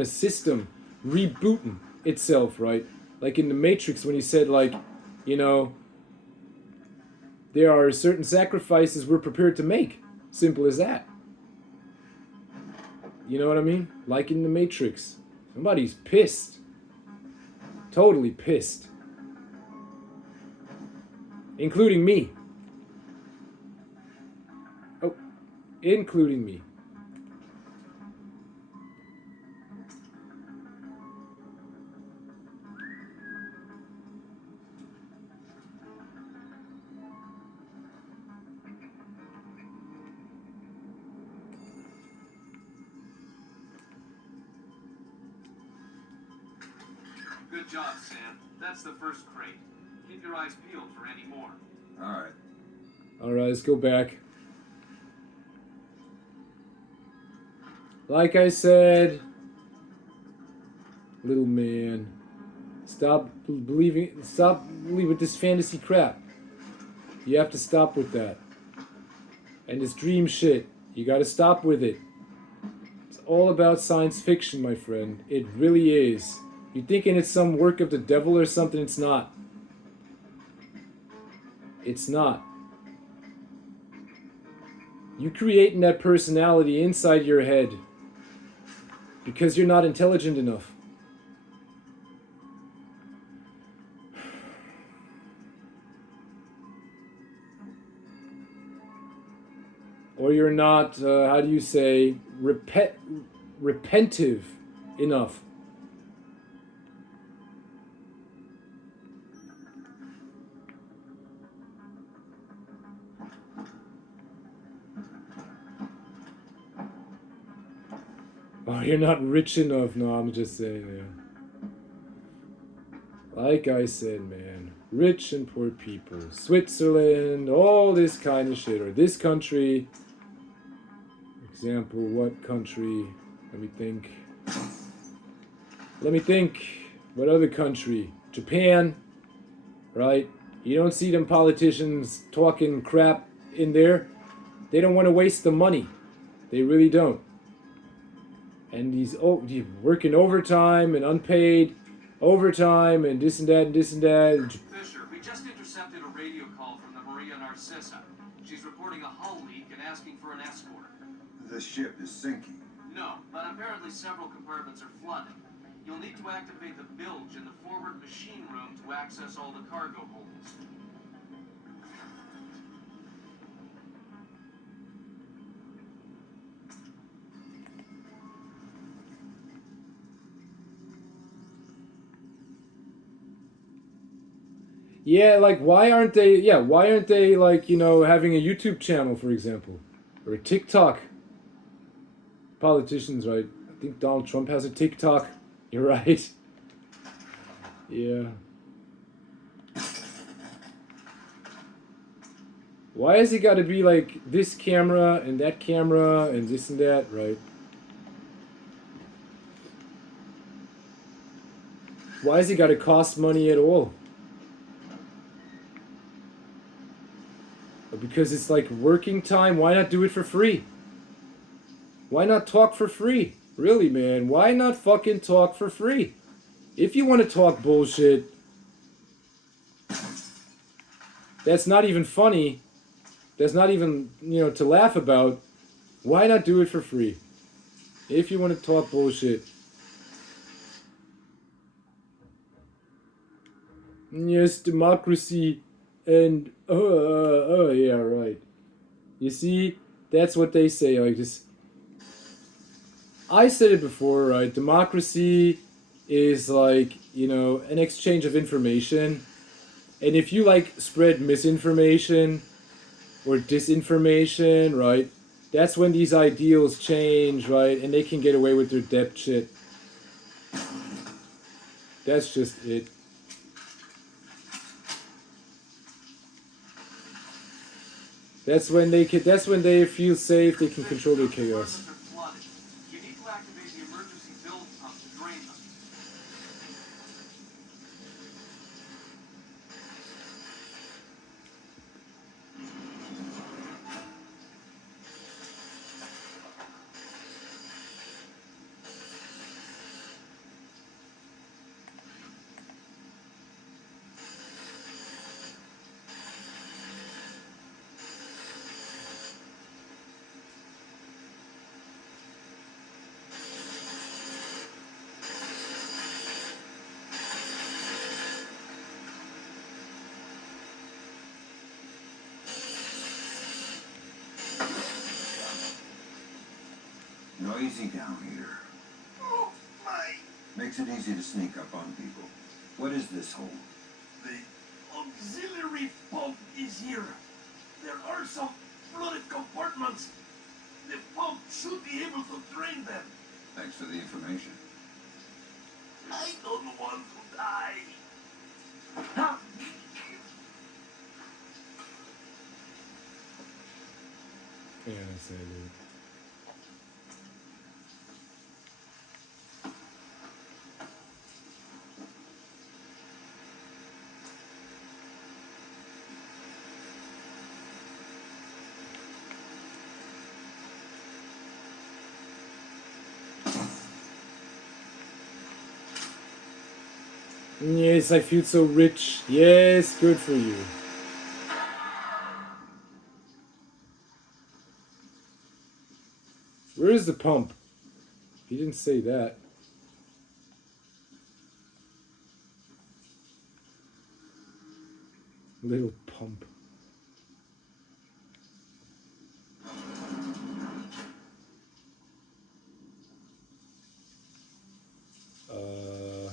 of system rebooting itself, right? Like in the Matrix when he said, there are certain sacrifices we're prepared to make. Simple as that. You know what I mean? Like in the Matrix. Somebody's pissed. Totally pissed. Including me. Oh, including me. Good job, Sam. That's the first crate. Keep your eyes peeled for any more. All right. Alright, let's go back. Like I said, little man, stop believing with this fantasy crap. You have to stop with that. And this dream shit, you gotta stop with it. It's all about science fiction, my friend. It really is. You thinking it's some work of the devil or something? It's not. It's not. You creating that personality inside your head because you're not intelligent enough. Or you're not, how do you say, repentive enough. Oh, you're not rich enough. No, I'm just saying, yeah. Like I said, man. Rich and poor people. Switzerland, all this kind of shit. Or this country. Example, what country? Let me think. What other country? Japan. Right? You don't see them politicians talking crap in there. They don't want to waste the money. They really don't. And these working overtime and unpaid overtime and this and that and this and that. Fisher, we just intercepted a radio call from the Maria Narcissa. She's reporting a hull leak and asking for an escort. The ship is sinking. No, but apparently several compartments are flooded. You'll need to activate the bilge in the forward machine room to access all the cargo holds. Yeah, like why aren't they like, having a YouTube channel, for example? Or a TikTok? Politicians, right? I think Donald Trump has a TikTok. You're right. Yeah. Why has it got to be like this camera and that camera and this and that, right? Why has it got to cost money at all? Because it's like working time. Why not do it for free? Why not talk for free? Really, man. Why not fucking talk for free? If you want to talk bullshit, that's not even funny. That's not even, to laugh about. Why not do it for free? If you want to talk bullshit. Yes, democracy and yeah, right. You see, that's what they say. Like this. I said it before, right? Democracy is like, an exchange of information. And if you spread misinformation or disinformation, right? That's when these ideals change, right? And they can get away with their debt shit. That's just it. That's when they feel safe, they can control their chaos. You need to activate the emergency build pump to drain them. Noisy down here. Oh, my! Makes it easy to sneak up on people. What is this hole? The auxiliary pump is here. There are some flooded compartments. The pump should be able to drain them. Thanks for the information. I don't want to die. Huh? Yeah, that's it, dude. Yes, I feel so rich. Yes, good for you. Where is the pump? He didn't say that. Little pump. Uh...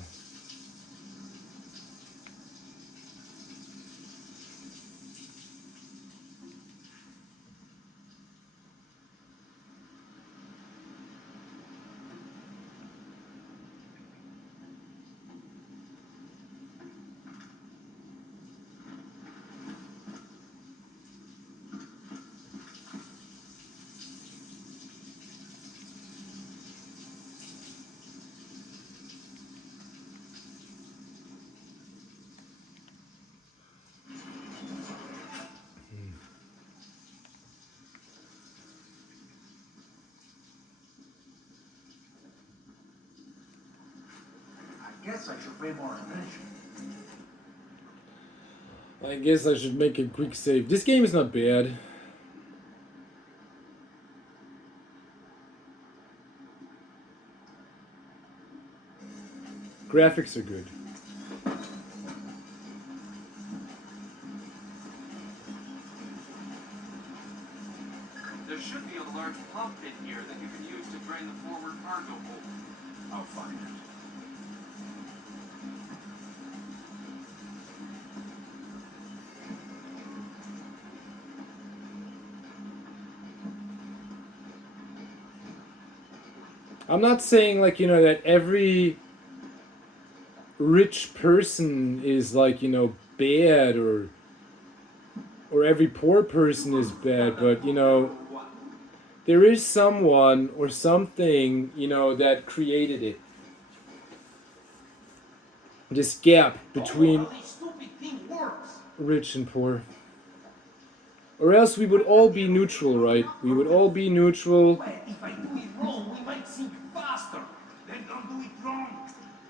I guess I should pay more attention. I guess I should make a quick save. This game is not bad. Graphics are good. There should be a large pump in here that you can use to drain the forward cargo hold. I'll find it. I'm not saying like, you know, that every rich person is like, you know, bad or every poor person is bad, but you know, there is someone or something, you know, that created it. This gap between How this stupid thing works. rich and poor. Or else we would all be neutral, right? We would all be neutral. But if I do it wrong, we might sink faster. Then don't do it wrong.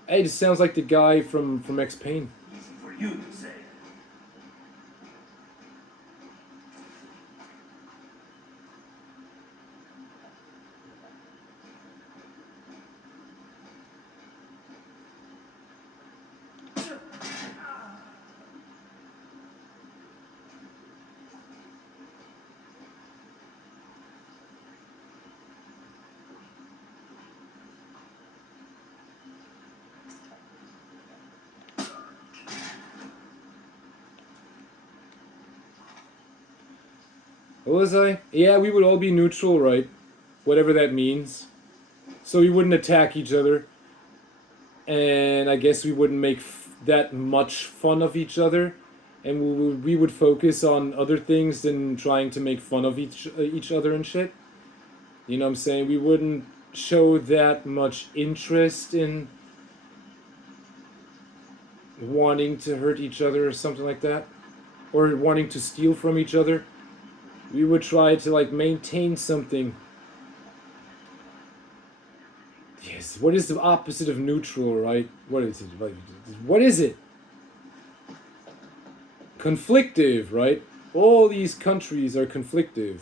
Hey, this sounds like the guy from X Payne. Easy for you to say. What was I? Yeah, we would all be neutral, right? Whatever that means. So we wouldn't attack each other. And I guess we wouldn't make that much fun of each other. And we would focus on other things than trying to make fun of each other and shit. You know what I'm saying? We wouldn't show that much interest in wanting to hurt each other or something like that. Or wanting to steal from each other. We would try to like maintain something. Yes, what is the opposite of neutral, right? What is it? What is it? Conflictive, right? All these countries are conflictive.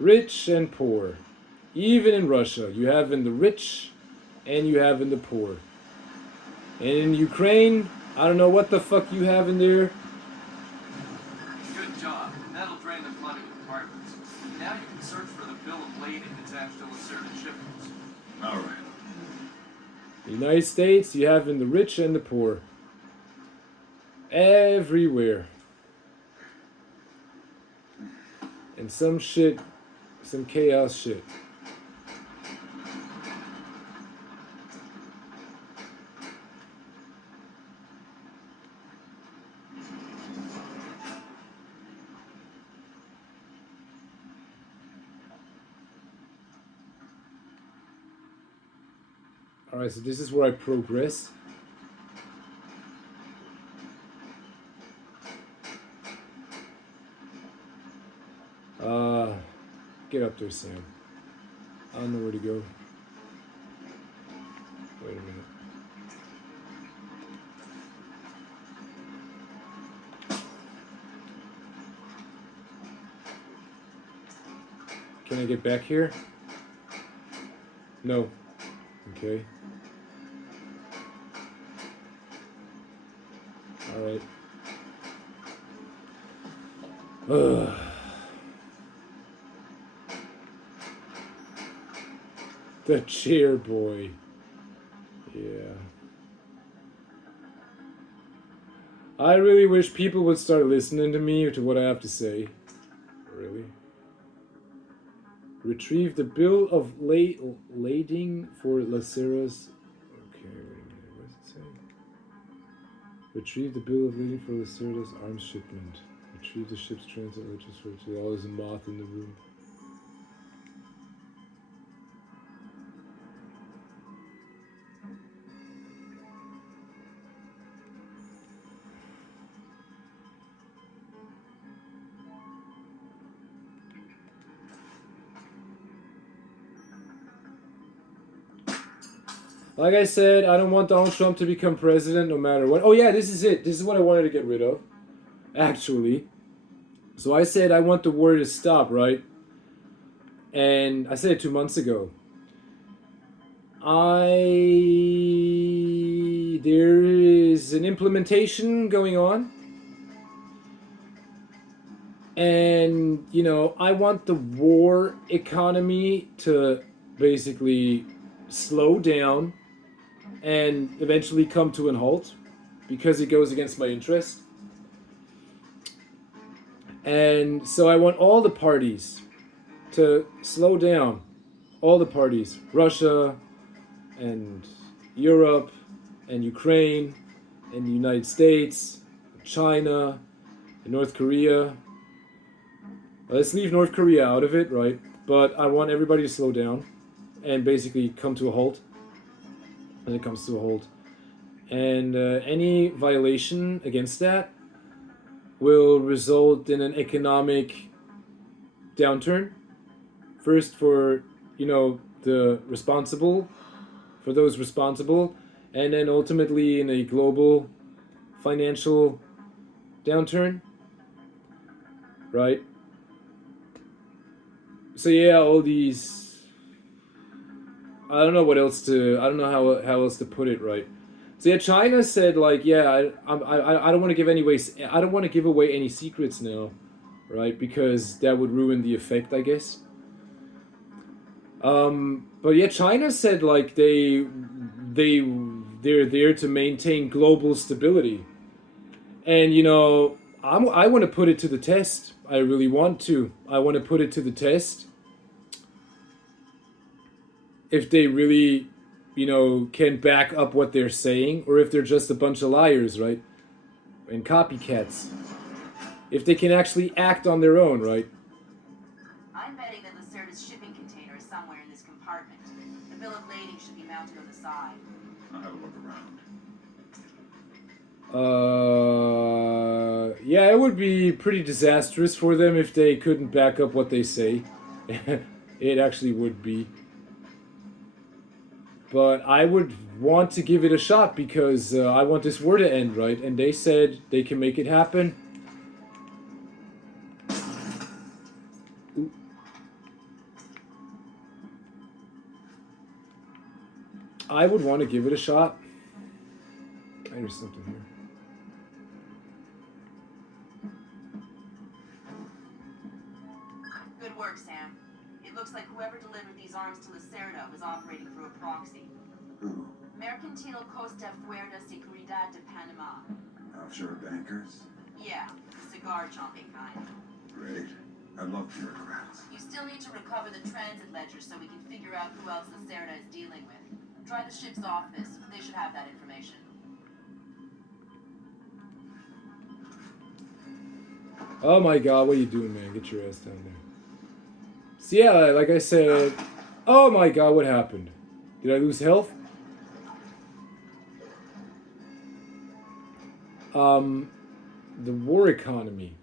Rich and poor. Even in Russia, you have in the rich and you have in the poor. And in Ukraine, I don't know what the fuck you have in there. Good job. That'll drain the flooding compartments. Now you can search for the bill of lading attached to inserted shipments. All right. The United States, you have in the rich and the poor. Everywhere. And some shit, some chaos shit. Alright, so this is where I progress. Get up there, Sam. I don't know where to go. Wait a minute. Can I get back here? No. Okay. Alright. Ugh. The chair boy. Yeah. I really wish people would start listening to me or to what I have to say. Really. Retrieve the bill of lading for Laceras. Okay, wait a minute. What does it say? Retrieve the bill of lading for Laceras arms shipment. Retrieve the ship's transit register. Oh, there's a moth in the room. Like I said, I don't want Donald Trump to become president no matter what. Oh yeah, this is it. This is what I wanted to get rid of. Actually. So I said I want the war to stop, right? And I said it 2 months ago. There is an implementation going on. And, you know, I want the war economy to basically slow down and eventually come to an halt because it goes against my interest. And so I want all the parties to slow down. All the parties. Russia and Europe and Ukraine and the United States, China and North Korea. Let's leave North Korea out of it, right? But I want everybody to slow down and basically come to a halt. When it comes to a halt. And any violation against that will result in an economic downturn. First for, you know, the responsible, for those responsible, and then ultimately in a global financial downturn. Right? So yeah, all these... I don't know how else to put it right. So yeah, China said like, yeah, I don't want to give away any secrets now, right? Because that would ruin the effect, I guess. But yeah, China said like they're there to maintain global stability, and you know, I want to put it to the test. I really want to. I want to put it to the test. If they really, you know, can back up what they're saying, or if they're just a bunch of liars, right? And copycats. If they can actually act on their own, right? I'm betting that Lacerda's shipping container is somewhere in this compartment. The bill of lading should be mounted on the side. I'll have a look around. Yeah, it would be pretty disastrous for them if they couldn't back up what they say. It actually would be. But I would want to give it a shot because I want this war to end, right? And they said they can make it happen. Ooh. I would want to give it a shot. There's something here. Good work, Sam. It looks like whoever delivered these arms to Lacerda was operating through a proxy. Who? Mercantil Costa Fuerza Seguridad de Panama. Offshore bankers? Yeah, the cigar-chomping kind. Great. I love bureaucrats. You still need to recover the transit ledger so we can figure out who else Lacerda is dealing with. Try the ship's office. They should have that information. Oh my god, what are you doing, man? Get your ass down there. So yeah, like I said... Oh my god, what happened? Did I lose health? The war economy.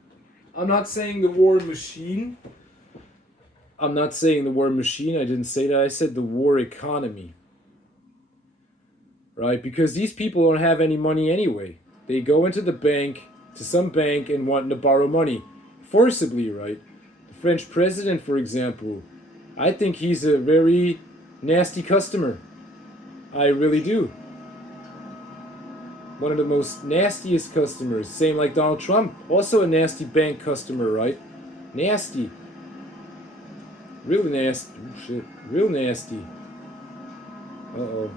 I'm not saying the war machine. I'm not saying the war machine. I didn't say that. I said the war economy. Right? Because these people don't have any money anyway. They go into the bank, to some bank, and want to borrow money. Forcibly, right? The French president, for example, I think he's a very nasty customer. I really do. One of the most nastiest customers. Same like Donald Trump. Also a nasty bank customer, right? Nasty. Real nasty. Oh, shit. Real nasty. Uh-oh.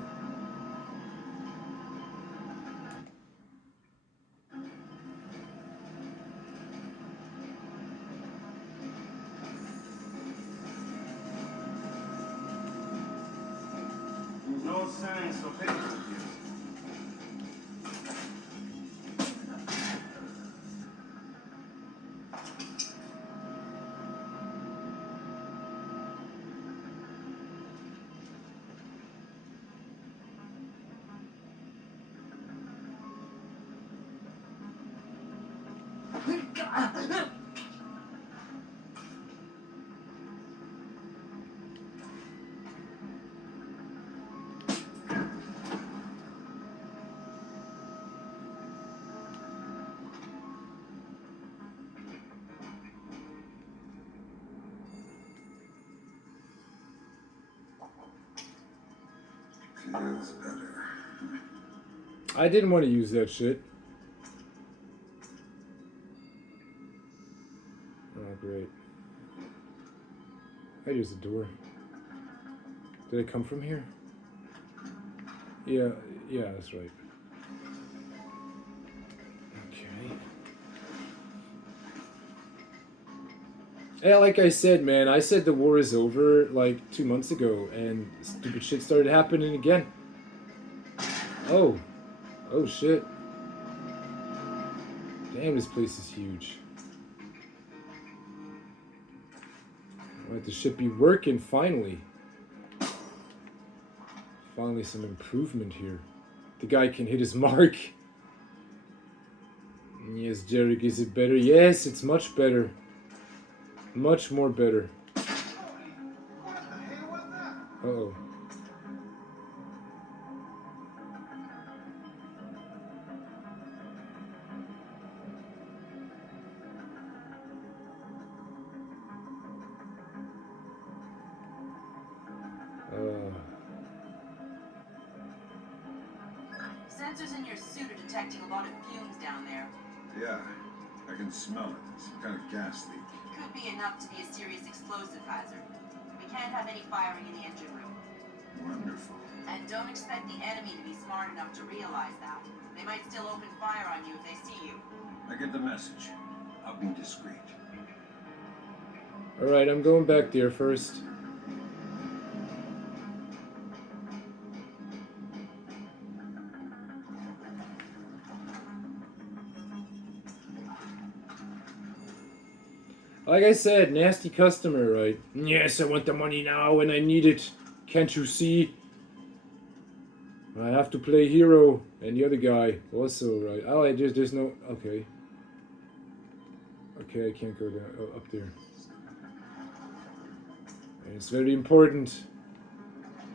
No signs of it. Feels better. I didn't want to use that shit. Oh, great. I used the door. Did it come from here? Yeah, that's right. Okay. Yeah, like I said, man, I said the war is over like 2 months ago, and stupid shit started happening again. Oh. Oh, shit. Damn, this place is huge. Let the ship be working, finally. Finally some improvement here. The guy can hit his mark. Yes, Derek, is it better? Yes, it's much better. Much more better. Uh-oh. Sensors in your suit are detecting a lot of fumes down there. Yeah, I can smell it. Some kind of gas leak. Could be enough to be a serious explosive hazard. We can't have any firing in the engine room. Wonderful. And don't expect the enemy to be smart enough to realize that. They might still open fire on you if they see you. I get the message. I'll be discreet. Alright, I'm going back there first. Like I said, nasty customer, right? Yes, I want the money now and I need it. Can't you see? I have to play hero. And the other guy also, right? Oh, there's no... Okay. Okay, I can't go down, up there. And it's very important.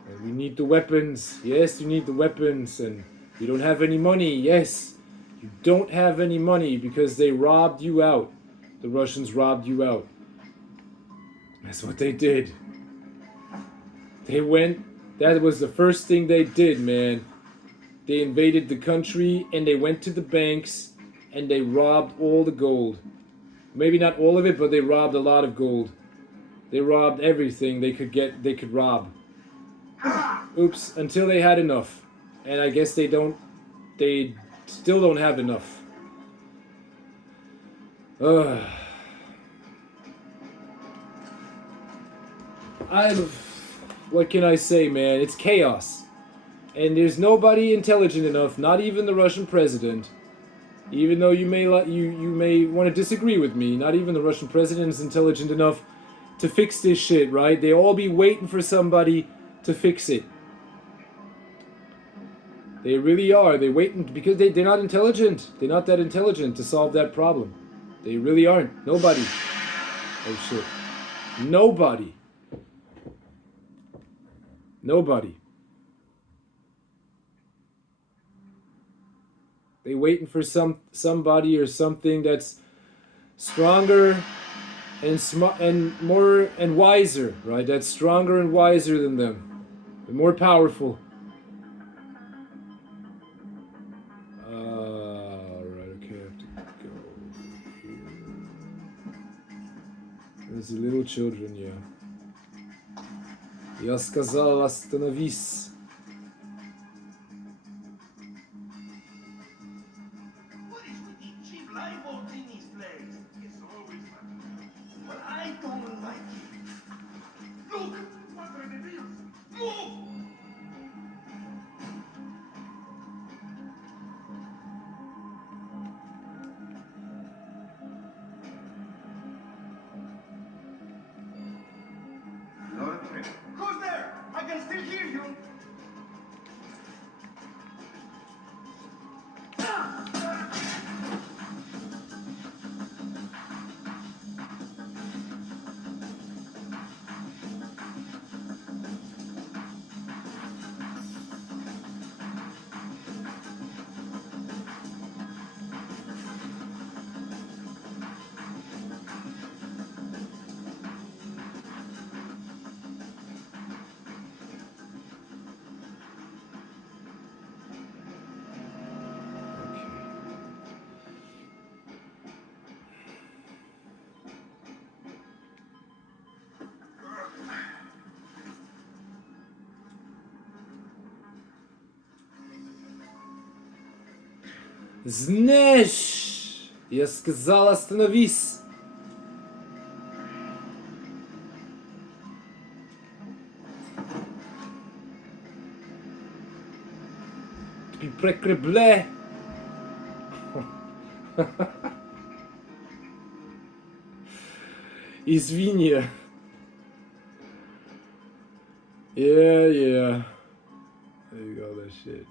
And we need the weapons. Yes, you need the weapons. And you don't have any money. Yes, you don't have any money because they robbed you out. The Russians robbed you out. That's what they did. They went... That was the first thing they did, man. They invaded the country and they went to the banks and they robbed all the gold. Maybe not all of it, but they robbed a lot of gold. They robbed everything they could get, they could rob. Oops, until they had enough. And I guess they still don't have enough. What can I say, man? It's chaos. And there's nobody intelligent enough, not even the Russian president. Even though you may want to disagree with me, not even the Russian president is intelligent enough to fix this shit, right? They all be waiting for somebody to fix it. They really are. They wait because they're not intelligent. They're not that intelligent to solve that problem. They really aren't. Nobody. Oh shit. Nobody. Nobody. They waiting for somebody or something that's stronger and and more and wiser, right? That's stronger and wiser than them, and more powerful. Right. Okay, I have to go here. There's the little children, yeah. Я сказал, остановись. What is with the cheap lifeboats in this place? It's always fun. But I don't like it. Look! Madre de Dios! Look! Notre. Who's there? I can still hear you. Знаешь, я сказал, остановись. Ты прикрепле. Извини. Yeah. There you go, that shit.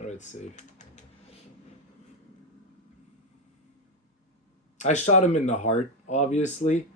Alright, save. I shot him in the heart, obviously.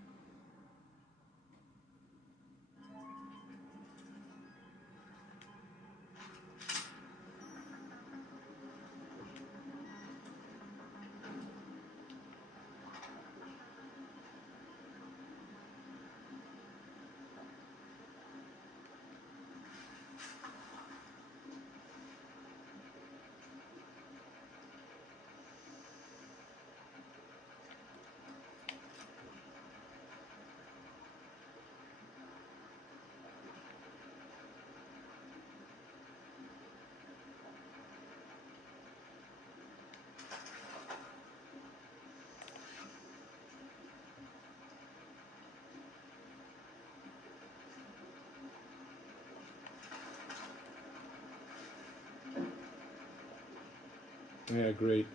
Yeah, great.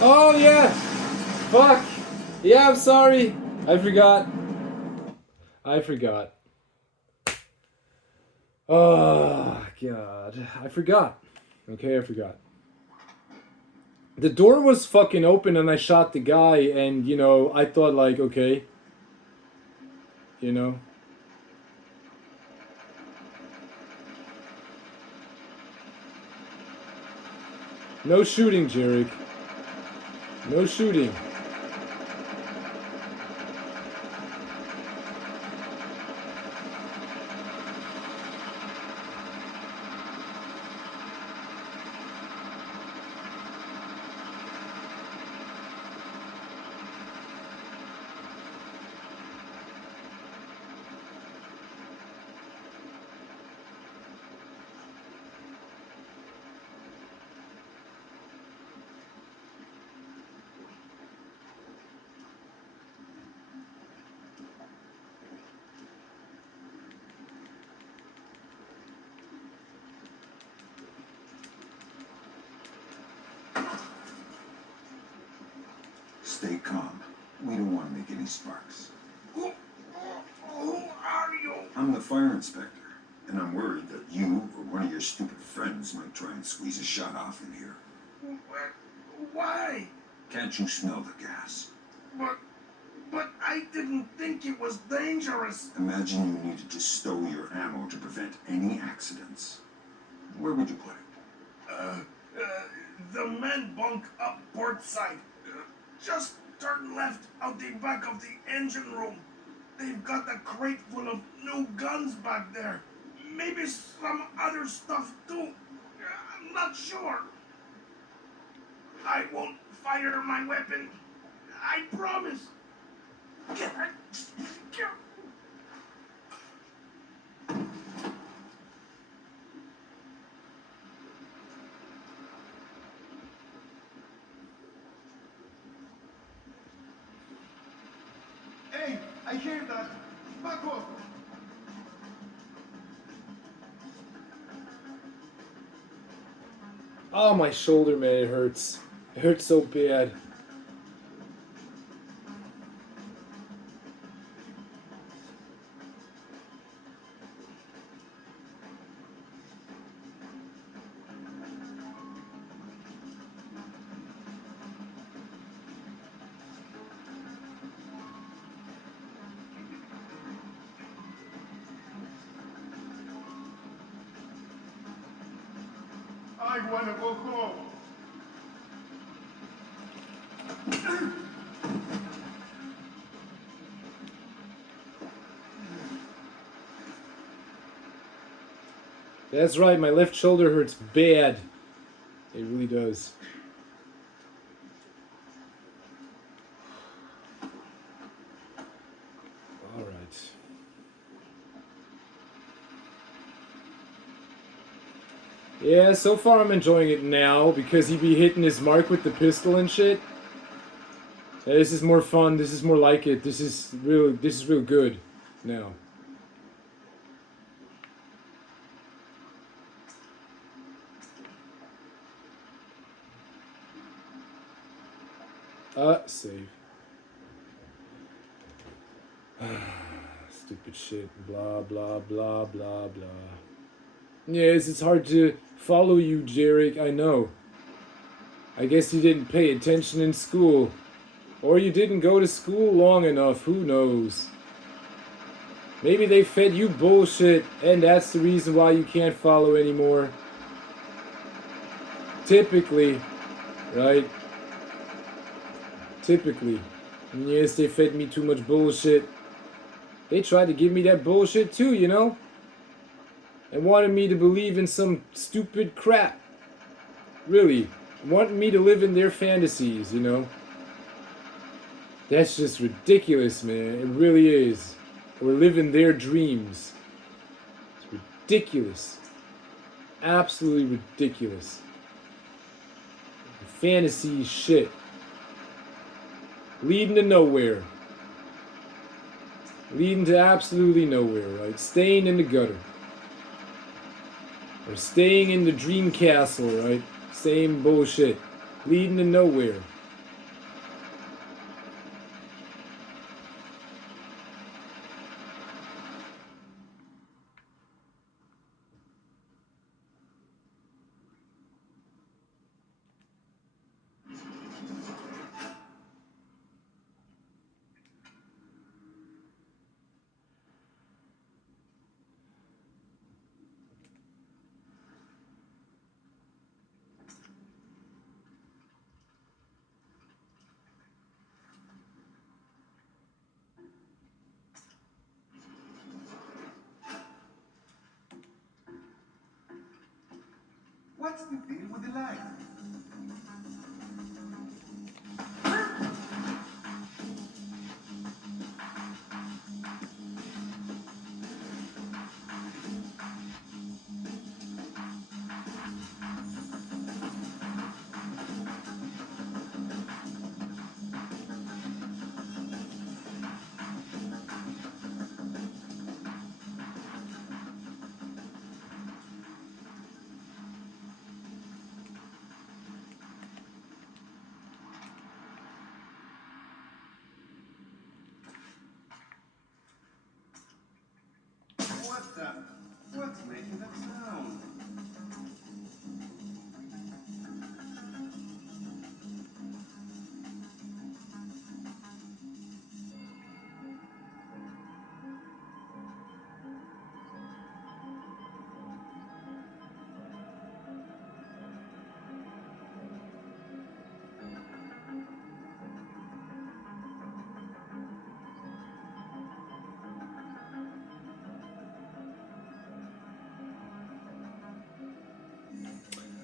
Oh yeah! Fuck! Yeah, I'm sorry. I forgot. Oh god. I forgot. Okay, I forgot. The door was fucking open and I shot the guy and, you know, I thought like, okay. You know? No shooting, Jarek. No shooting. Stay calm. We don't want to make any sparks. Who are you? I'm the fire inspector, and I'm worried that you or one of your stupid friends might try and squeeze a shot off in here. Why? Can't you smell the gas? But I didn't think it was dangerous. Imagine you needed to stow your ammo to prevent any accidents. Where would you put it? The men bunk up port side. Just turn left out the back of the engine room. They've got a crate full of new guns back there. Maybe some other stuff too. I'm not sure. I won't fire my weapon. I promise. Hey, I hear that. Back off. Oh, my shoulder, man, it hurts. It hurts so bad. I want to go home. That's right, my left shoulder hurts bad. It really does. Alright. Yeah, so far I'm enjoying it now because he be hitting his mark with the pistol and shit. Yeah, this is more fun, this is more like it, this is real good now. Save. Stupid shit, blah blah blah blah blah. Yes, it's hard to follow you, Jarek, I know. I guess you didn't pay attention in school. Or you didn't go to school long enough, who knows? Maybe they fed you bullshit, and that's the reason why you can't follow anymore. Typically, right? Typically. And yes, they fed me too much bullshit. They tried to give me that bullshit too, you know? And wanted me to believe in some stupid crap. Really. Wanted me to live in their fantasies, you know? That's just ridiculous, man. It really is. Or live in their dreams. It's ridiculous. Absolutely ridiculous. Fantasy shit. Leading to nowhere. Leading to absolutely nowhere, right? Staying in the gutter. Or staying in the dream castle, right? Same bullshit. Leading to nowhere. What's the deal with the light? What's making that sound?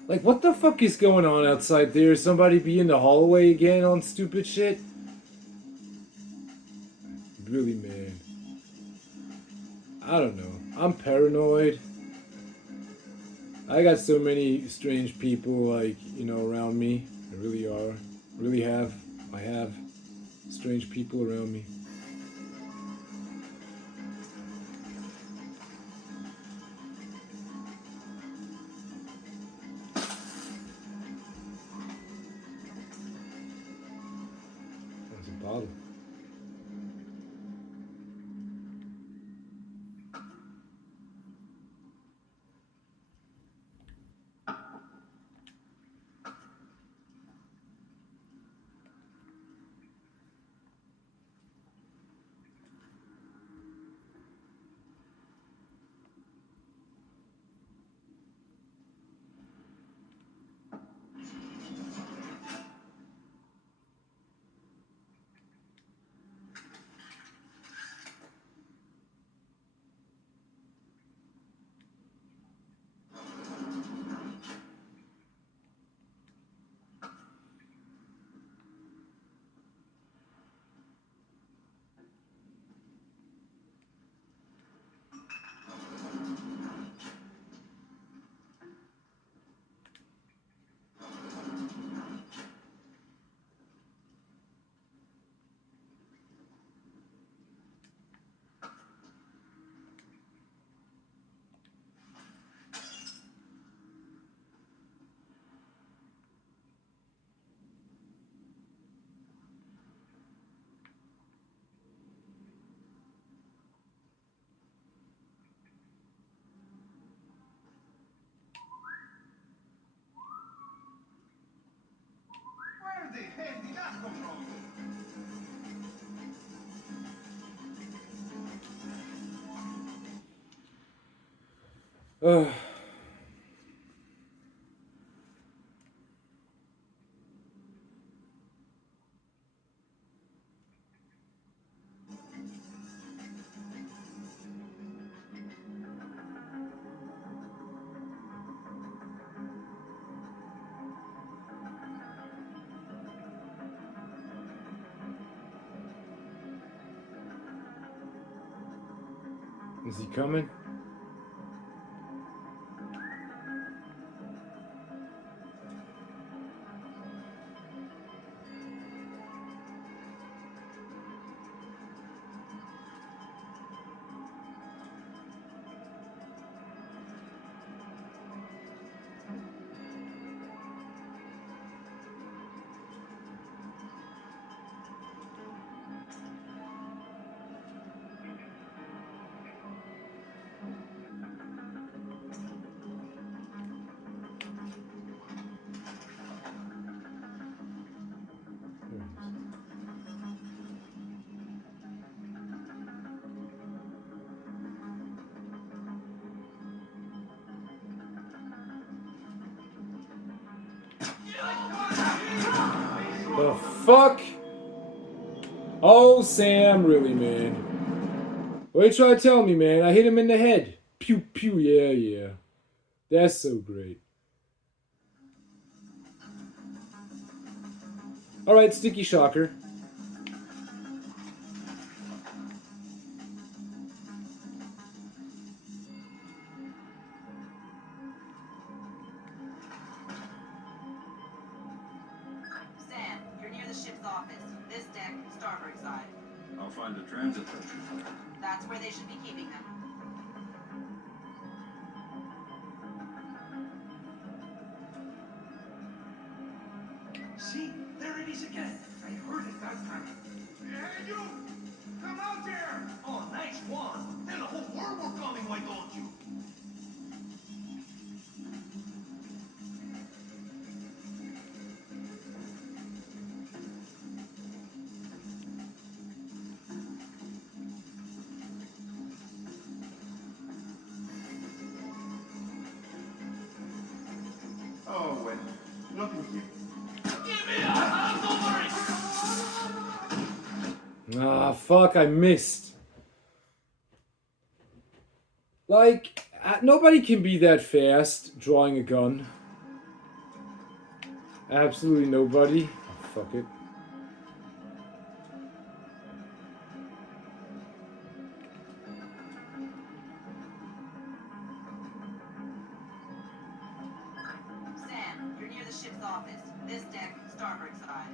Like, what the fuck is going on outside there? Somebody be in the hallway again on stupid shit? Really, man. I don't know. I'm paranoid. I got so many strange people, like, you know, around me. I really are. Really have. I have strange people around me. That's a bottle. Where the hell did that come from? Ugh. Is he coming? The fuck? Oh, Sam, really, man. What are you trying to tell me, man? I hit him in the head. Pew, pew, yeah, yeah. That's so great. Alright, Sticky Shocker. Sam, you're near the ship's office. This deck, starboard side. I'll find a transit ledger. That's where they should be keeping them. See, there it is again. I heard it that time. Hey, you! Come out here! Oh, nice one. Then the whole world will coming, why don't you? Oh, well, nothing here. Give me a hand over it! Ah, fuck, I missed. Like, nobody can be that fast drawing a gun. Absolutely nobody. Oh, fuck it. Sam, you're near the ship's office. This deck, starboard side.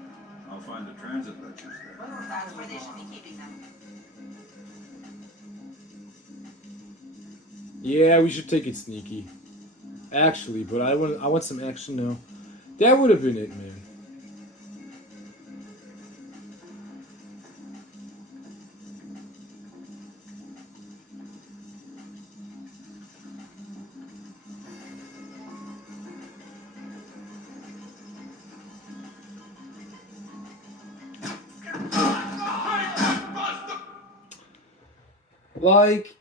I'll find the transit ledgers there. That's where they should be keeping them. Yeah, we should take it sneaky. Actually, but I want some action now. That would have been it, man. Like,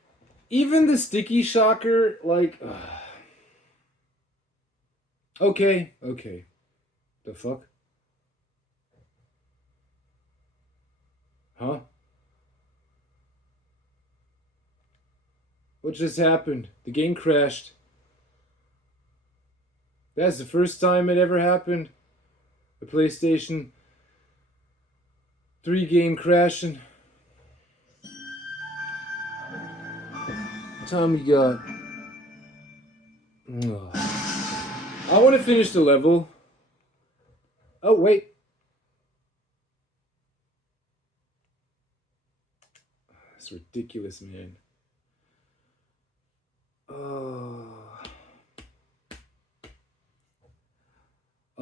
even the sticky shocker, like... Okay. The fuck? Huh? What just happened? The game crashed. That's the first time it ever happened. The PlayStation 3 game crashing. What time we got? Ugh. I want to finish the level. Oh, wait. That's ridiculous, man.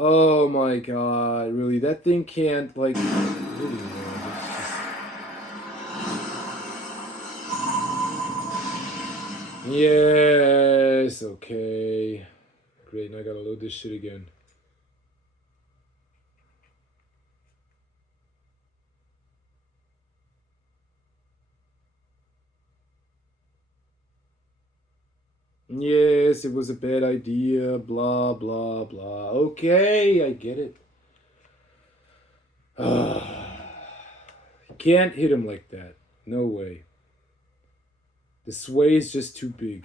Oh my god, really? That thing can't, like... Really, man. Yes, okay. Great, now I gotta load this shit again. Yes, it was a bad idea, blah, blah, blah. Okay, I get it. You can't hit him like that. No way. The sway is just too big.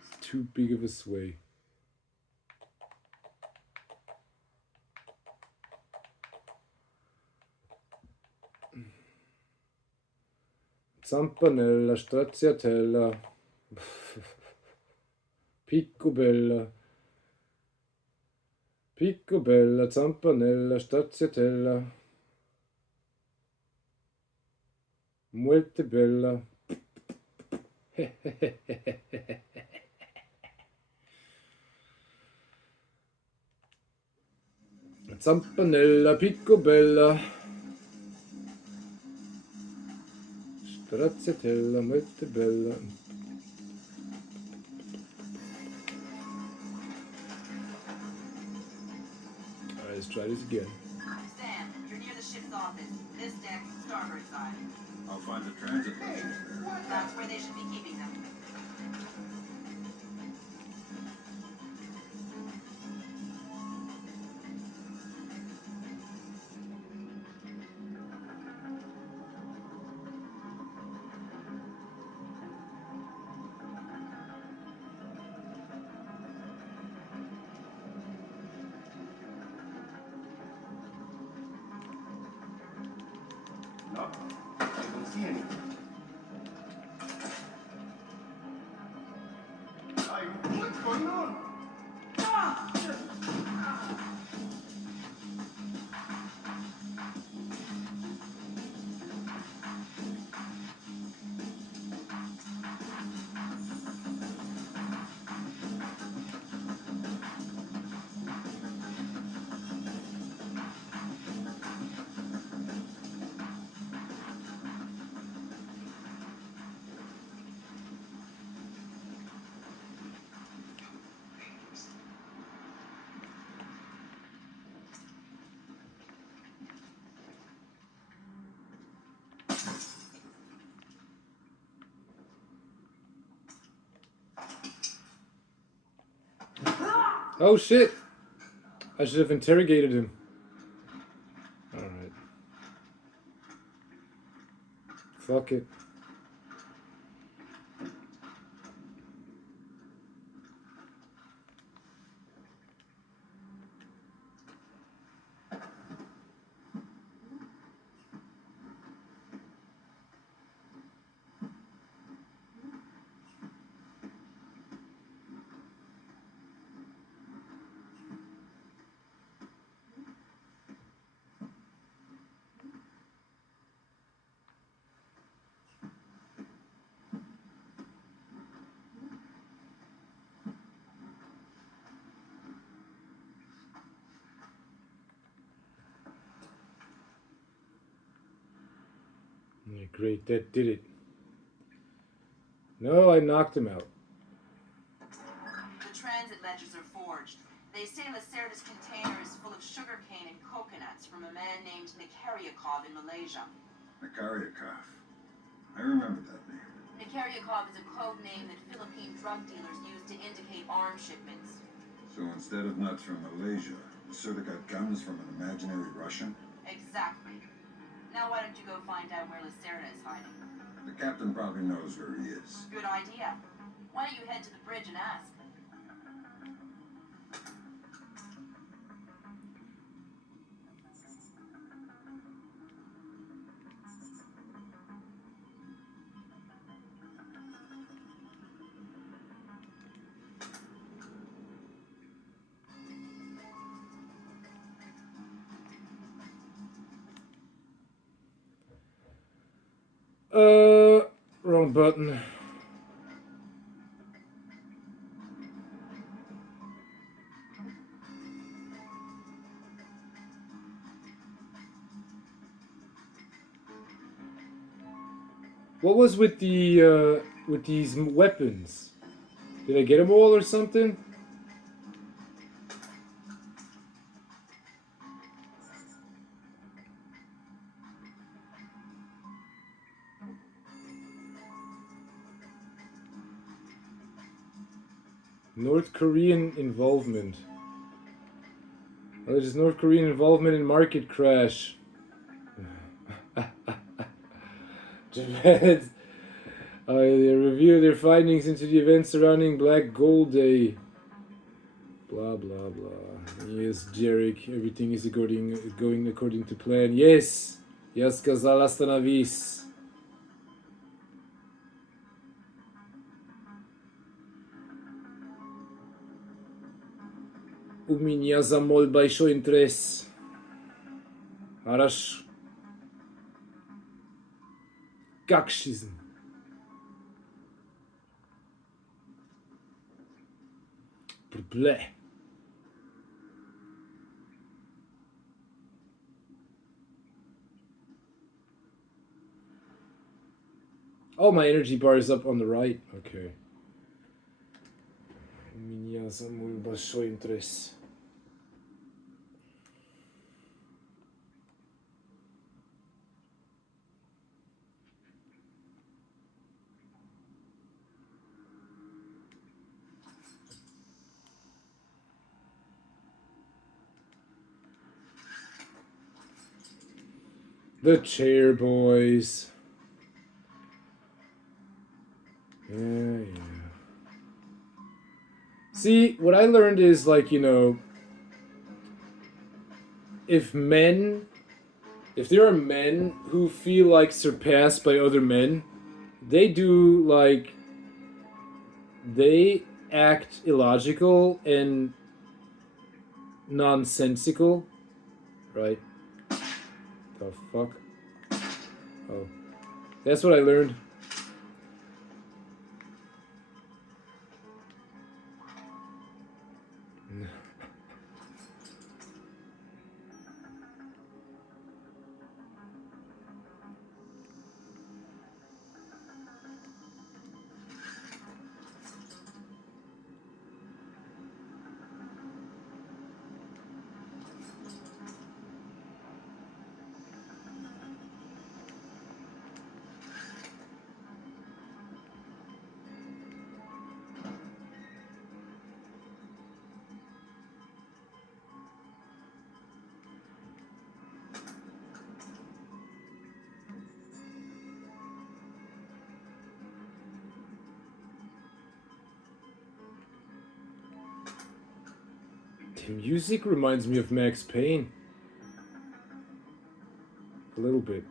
It's too big of a sway. Zampanella, Stracciatella, Picobella, Picobella, Zampanella, Stracciatella, Muerte bella. Zampanella, Picobella, Stracciatella, Muerte bella. Alright, let's try this again. Sam, you're near the ship's office. This deck, starboard side. I'll find the transit ledgers there. That's where they should be keeping them. No, I don't see anything. What's going on? Oh shit! I should have interrogated him. Alright. Fuck it. Yeah, great, that did it. No, I knocked him out. The transit ledgers are forged. They say Lacerda's container is full of sugarcane and coconuts from a man named Nikaryakov in Malaysia. Nikaryakov. I remember that name. Nikaryakov is a code name that Philippine drug dealers use to indicate arms shipments. So instead of nuts from Malaysia, Lacerda got guns from an imaginary Russian? Exactly. Now why don't you go find out where Lacerda is hiding? The captain probably knows where he is. Good idea. Why don't you head to the bridge and ask? Wrong button. What was with these weapons? Did I get them all or something? North Korean involvement. Oh, there's North Korean involvement in market crash. Japan. They review their findings into the events surrounding Black Gold Day. Blah blah blah. Yes, Jarek, everything is going according to plan. Yes, я сказал остановись. У меня за мной большой интерес. Хорошо. Как жизнь? Bleh. Oh, my energy bar is up on the right. Okay. У меня за мной большой интерес. The chair boys. Yeah. See, what I learned is like, if there are men who feel like surpassed by other men, they act illogical and nonsensical, right? The fuck? Oh. That's what I learned. The music reminds me of Max Payne. A little bit.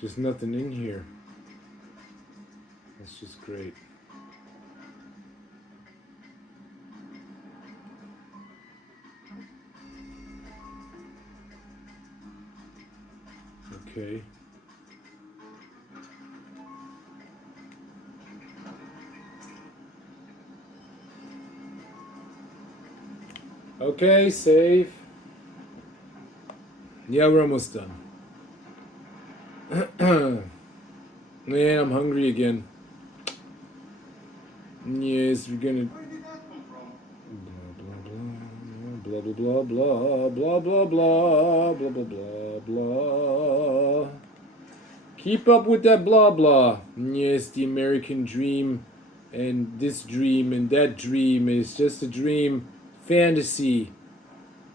There's nothing in here. That's just great. Okay. Okay, save. Yeah, we're almost done. Man, I'm hungry again. Yes, we're gonna. Where did that come from? Blah blah blah blah blah blah blah blah blah blah blah. Keep up with that blah blah. Yes, the American dream, and this dream and that dream is just a dream, fantasy,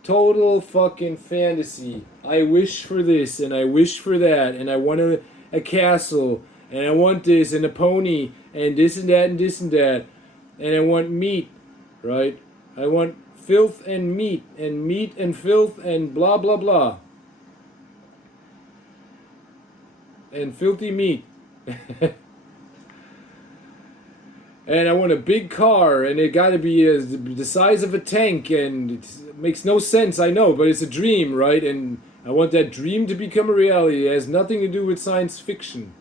total fucking fantasy. I wish for this and I wish for that and I want a castle and I want this and a pony and this and that and this and that and I want meat, right? I want filth and meat and filth and blah blah blah. And filthy meat. And I want a big car, and it gotta be the size of a tank, and it makes no sense, I know, but it's a dream, right? And I want that dream to become a reality. It has nothing to do with science fiction.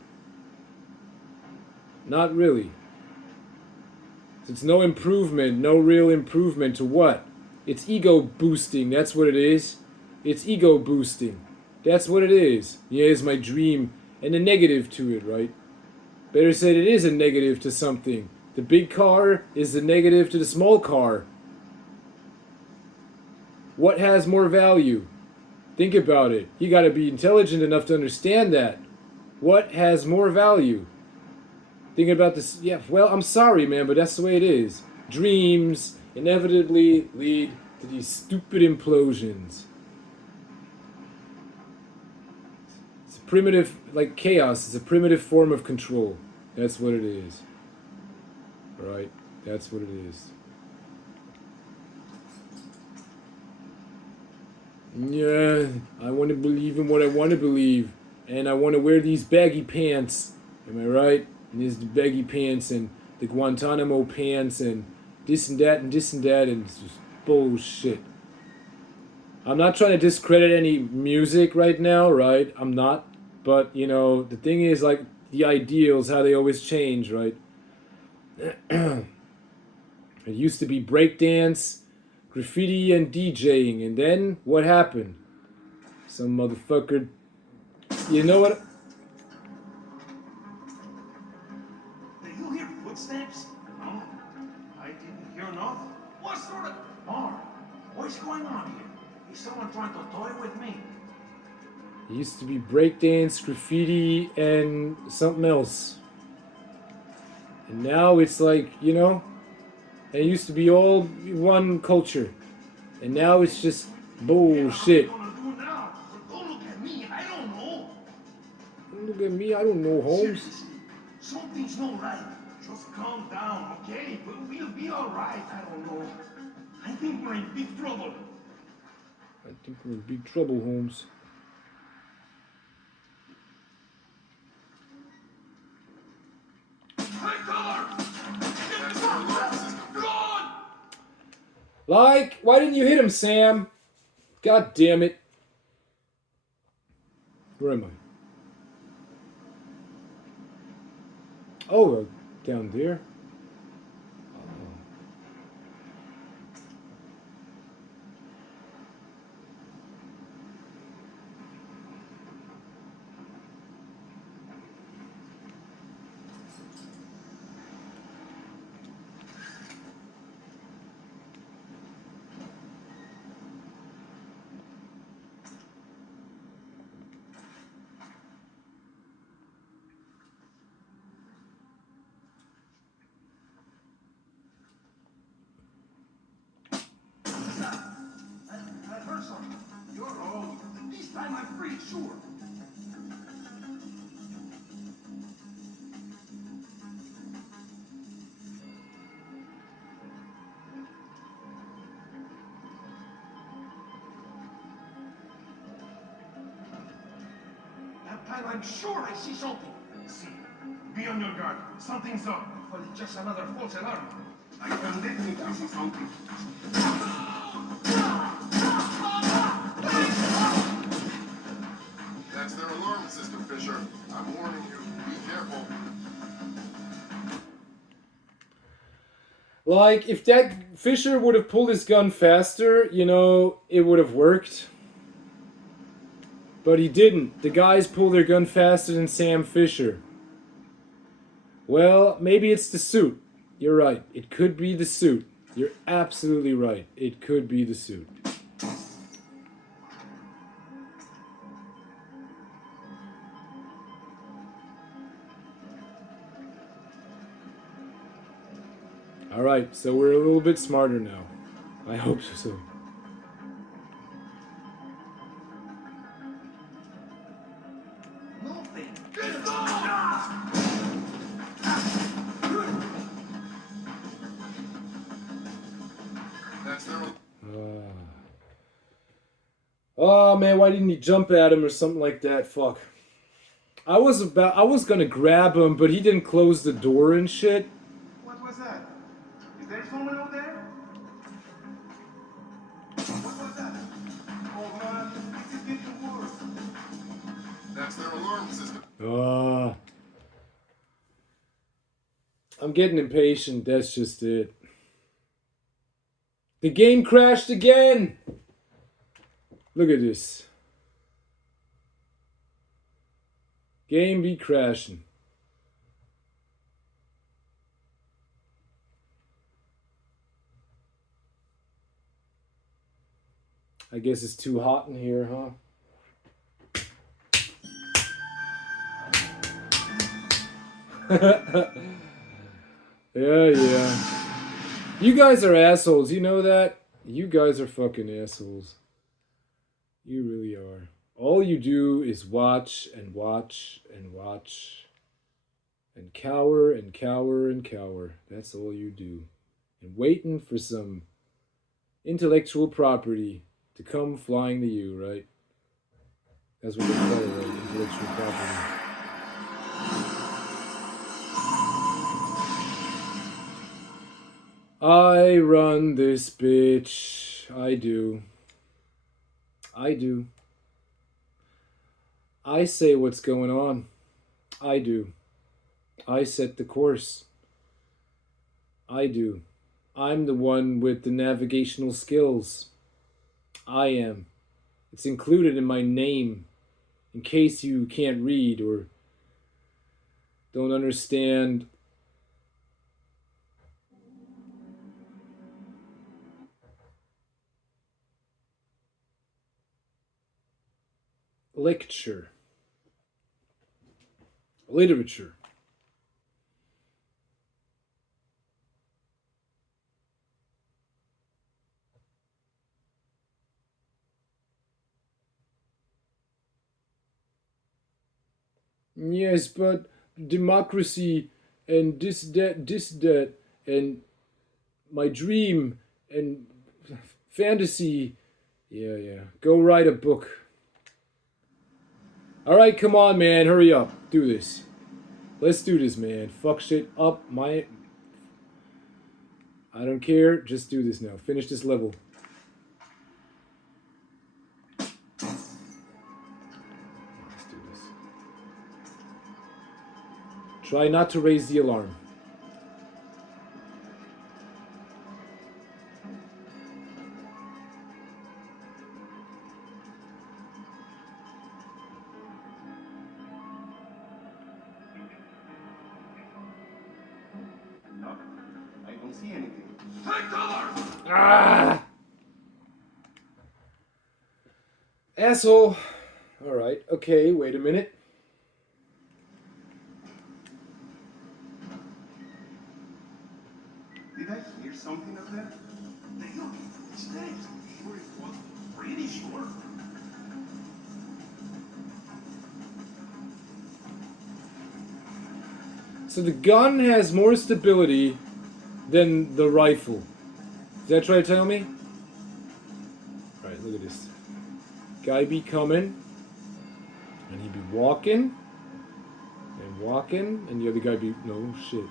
Not really. It's no improvement, no real improvement to what? It's ego boosting, that's what it is. It's ego boosting. That's what it is. Yeah, it's my dream. And a negative to it, right? Better said it is a negative to something. The big car is the negative to the small car. What has more value? Think about it. You gotta be intelligent enough to understand that. What has more value? Think about this. Yeah, well, I'm sorry, man, but that's the way it is. Dreams inevitably lead to these stupid implosions. It's a primitive, like chaos, it's a primitive form of control. That's what it is. Right? That's what it is. Yeah, I want to believe in what I want to believe. And I want to wear these baggy pants. Am I right? And there's the baggy pants and the Guantanamo pants and this and that and this and that and it's just bullshit. I'm not trying to discredit any music right now, right? I'm not. But, you know, the thing is, like, the ideals, how they always change, right? It used to be breakdance, graffiti, and DJing. And then, what happened? Some motherfucker... You know what? Did you hear footsteps? No, I didn't hear nothing. What sort of... Mark, what's going on here? Is someone trying to toy with me? It used to be breakdance, graffiti, and something else. And now it's like, you know, it used to be all one culture. And now it's just bullshit. What are you gonna do now? Don't look at me, I don't know. Don't look at me, I don't know, Holmes. Seriously, something's not right. Just calm down, okay? We'll be alright, I don't know. I think we're in big trouble. I think we're in big trouble, Holmes. Hey, cover! God! Like, why didn't you hit him, Sam? God damn it. Where am I? Oh, down there. Theory, sure. That time I'm sure I see something. See, be on your guard. Something's up. But it's just another false alarm. I can definitely see something. That's their alarm system, Fisher. I'm warning you. Be careful. Like, if that Fisher would have pulled his gun faster, you know, it would have worked. But he didn't. The guys pull their gun faster than Sam Fisher. Well, maybe it's the suit. You're right. It could be the suit. You're absolutely right. It could be the suit. Alright, so we're a little bit smarter now. I hope so. Nothing. That's their. Oh man, why didn't he jump at him or something like that? Fuck. I was gonna grab him, but he didn't close the door and shit. What was that? Is there someone out there? What was that? Oh man, this is getting worse. That's their alarm system. I'm getting impatient, that's just it. The game crashed again! Look at this. Game be crashing. I guess it's too hot in here, huh? Yeah. You guys are assholes, you know that? You guys are fucking assholes. You really are. All you do is watch and watch and watch and cower and cower and cower. That's all you do. And waiting for some intellectual property to come flying to you, right? That's what they call it, right? Intellectual property. I run this bitch. I do. I do. I say what's going on. I do. I set the course. I do. I'm the one with the navigational skills. I am. It's included in my name. In case you can't read or don't understand. Lecture. Literature. Yes, but democracy and this, that, and my dream and fantasy. Yeah. Go write a book. Alright, come on, man. Hurry up. Do this. Let's do this, man. Fuck shit up. I don't care. Just do this now. Finish this level. Let's do this. Try not to raise the alarm. No, I don't see anything. Take cover! Ah! Asshole. Alright, okay, wait a minute. Did I hear something up there? Hey, look, it's names. Sure it was. Pretty sure. So the gun has more stability than the rifle. Is that trying to tell me? Alright, look at this. Guy be coming. And he be walking. And walking. And the other guy be... No, shit.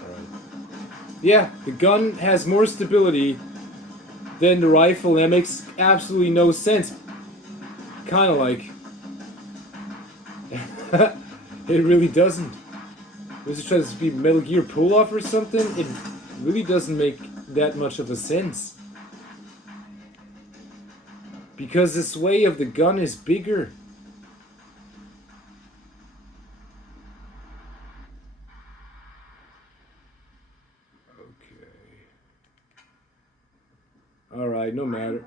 Alright. Yeah, the gun has more stability than the rifle. And that makes absolutely no sense. Kind of like... It really doesn't. Was it trying to be Metal Gear pull-off or something? It really doesn't make that much of a sense. Because the sway of the gun is bigger. Okay. Alright, no matter.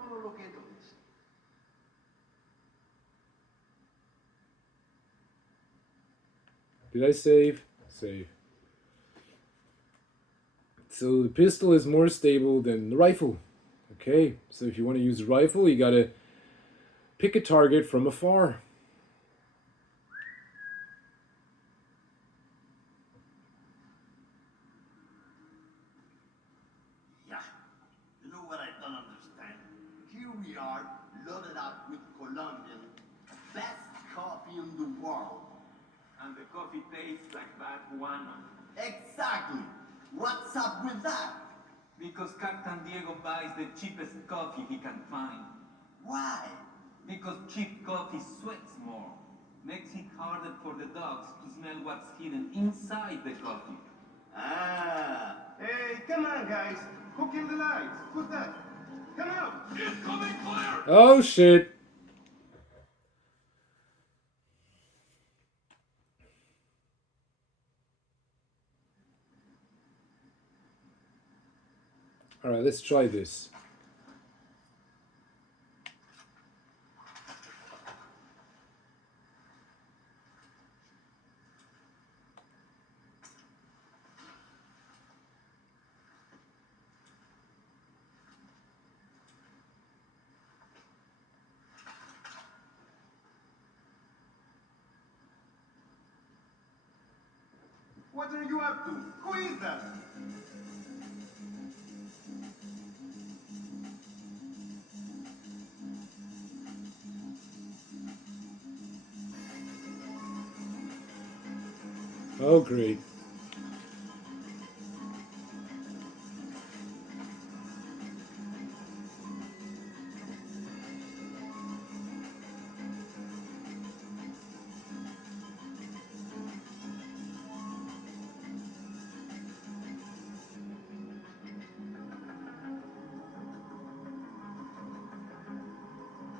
Did I save? Save. So the pistol is more stable than the rifle. Okay, so if you want to use a rifle, you gotta pick a target from afar. Yeah. You know what I don't understand? Here we are, loaded up with Colombian, best coffee in the world. And the coffee tastes like bad guano. Exactly. What's up with that? Because Captain Diego buys the cheapest coffee he can find. Why? Because cheap coffee sweats more. Makes it harder for the dogs to smell what's hidden inside the coffee. Ah. Hey, come on, guys. Who killed the lights? Who's that? Come out! Incoming fire! Oh shit. Alright, let's try this. What are you up to? Who is that? Oh great.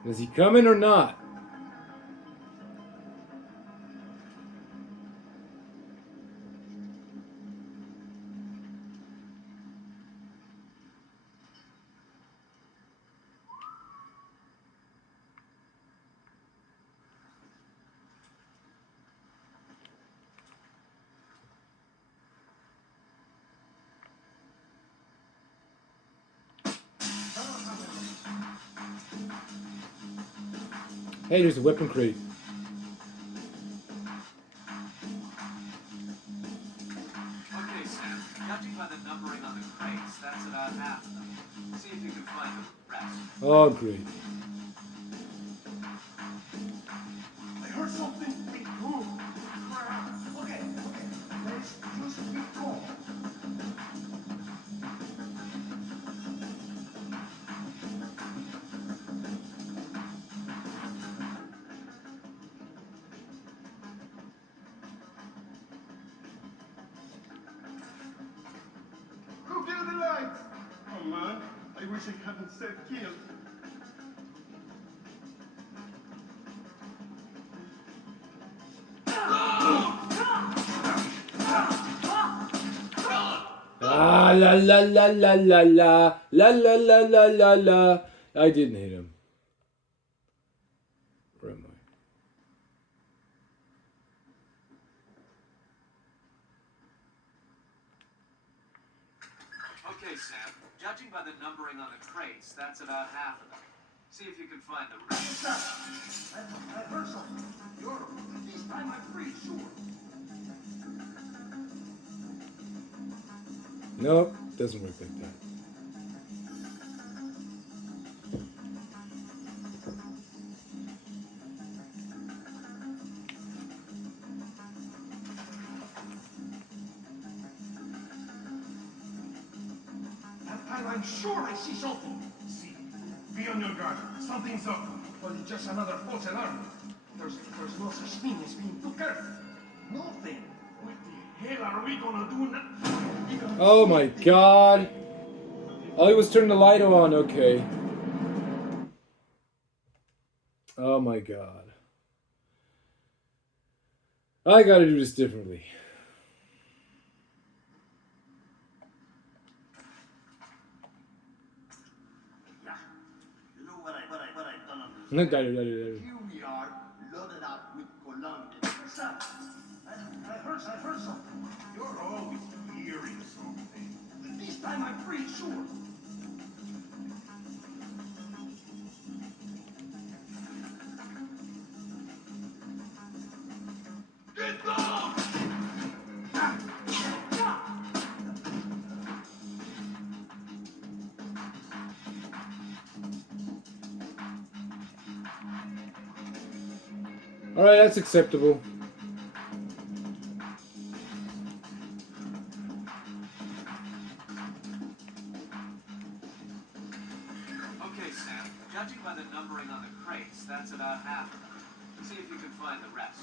Is he coming or not? Hey, there's a weapon crate. Okay, Sam. Judging by the numbering on the crates, that's about half of them. See if you can find the rest. Oh great. I heard something big move. Crap. Okay. Let's just be calm. Who killed the lights? Oh man, I wish I hadn't said killed. Ah la la la la la la la la la la la la. I didn't hit him. Where am I? Okay, Sam. Judging by the numbering on the crates, that's about half of them. See if you can find the rest. I heard something. This time I'm pretty sure. Nope, doesn't work like that. I'm sure I see something. See, be on your guard. Something's up. But it's just another false alarm. There's no such thing as being too careful. Nothing. What the hell are we gonna do now? Oh my god. Oh, he was turning the light on, okay. Oh my god. I gotta do this differently. Yeah. You know what I don't No, understand? got it. Here we are, loaded up with Colombians. What's up? I heard something. You're always hearing something. This time I'm pretty sure. Get down! Alright, that's acceptable. Okay, Sam. Judging by the numbering on the crates, that's about half of them. See if you can find the rest.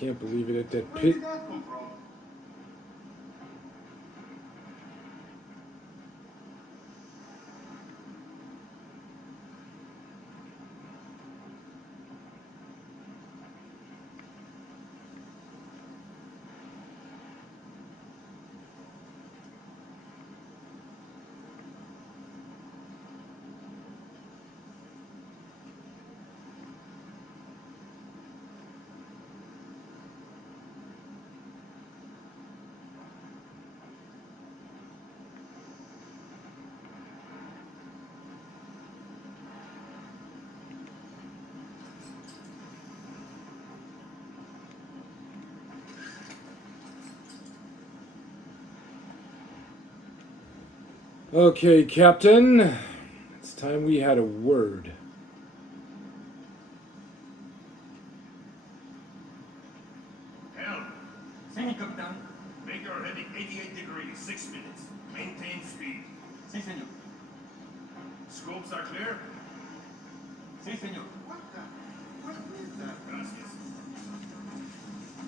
Can't believe it at that Where pit. did that come from? Okay, Captain. It's time we had a word. Helm. Semi, Captain. Make your heading 88 degrees, 6 minutes. Maintain speed. Sí, señor. Scopes are clear? Sí, señor. What is that? Gracias.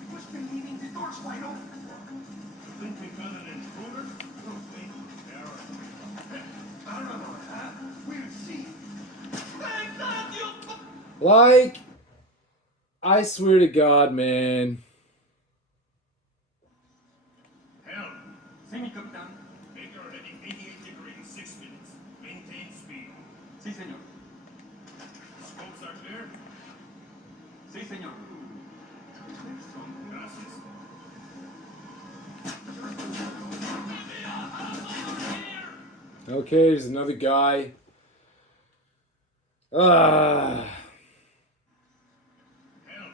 Who's been leaving the doors wide open? Think we got an intruder? No, think. Error. I don't know, huh? We'll see. Thank God you... Like, I swear to God, man. Helm. Sí, mi capitán. Make your heading 88 degrees, 6 minutes. Maintain speed. Sí, señor. Scopes are clear? Sí, señor. Gracias. Okay, there's another guy. Ah. Helm.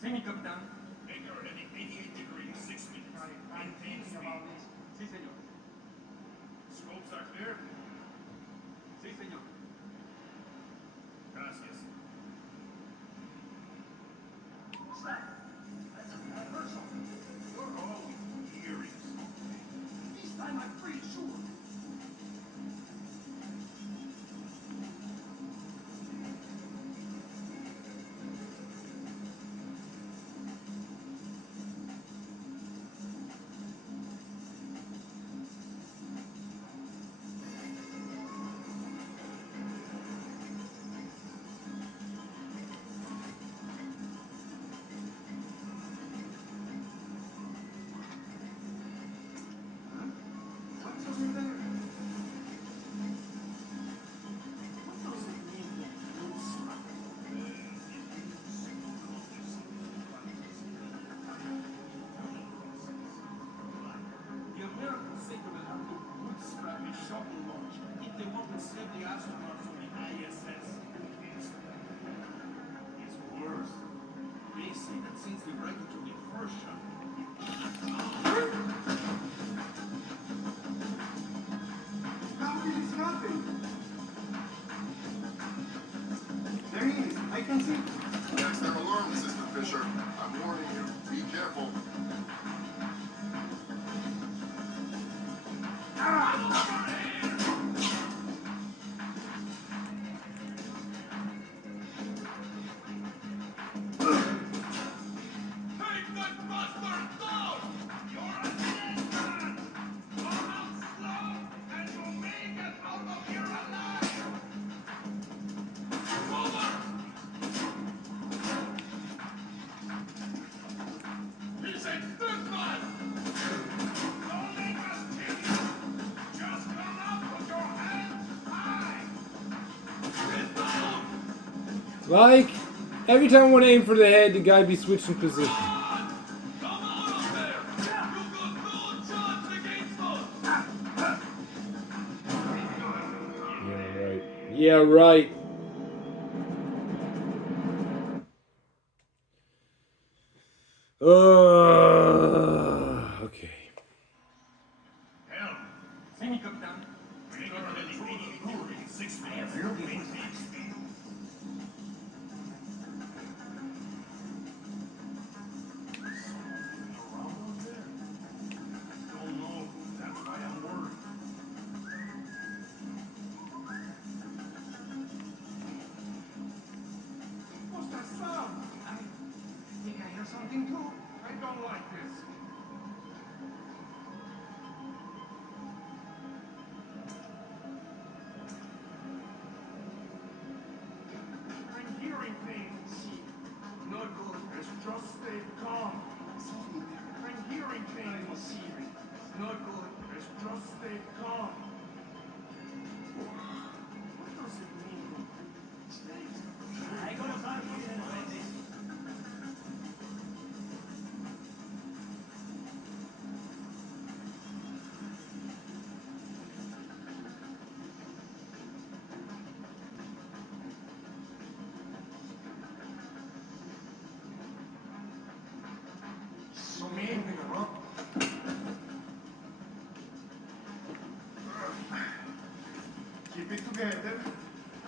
Sí, mi capitán. Make your heading 88 degrees, 6 minutes. Maintain speed. Sí, señor. Scopes are clear? Sí, señor. Gracias. What's that? I heard something. You're always hearing something. This time I'm pretty sure. What's over there? That's their alarm system, Fisher. I'm warning you. Be careful. Like, every time I want to aim for the head, the guy be switching position. Yeah, right. Yeah, right. Okay. Hell, Sí, mi capitán. we ain't gonna let any Theorie in 6 minutes. Looking for speed. Something around out there? Don't know. That's why I'm worried. What's that sound? I think I hear something too. I don't like this. I'm hearing things. Not good. Let's just stay calm. I'm hearing things. Not good. Let's just stay calm. What does it mean? I gotta find something about this. So mean, huh? Keep it together.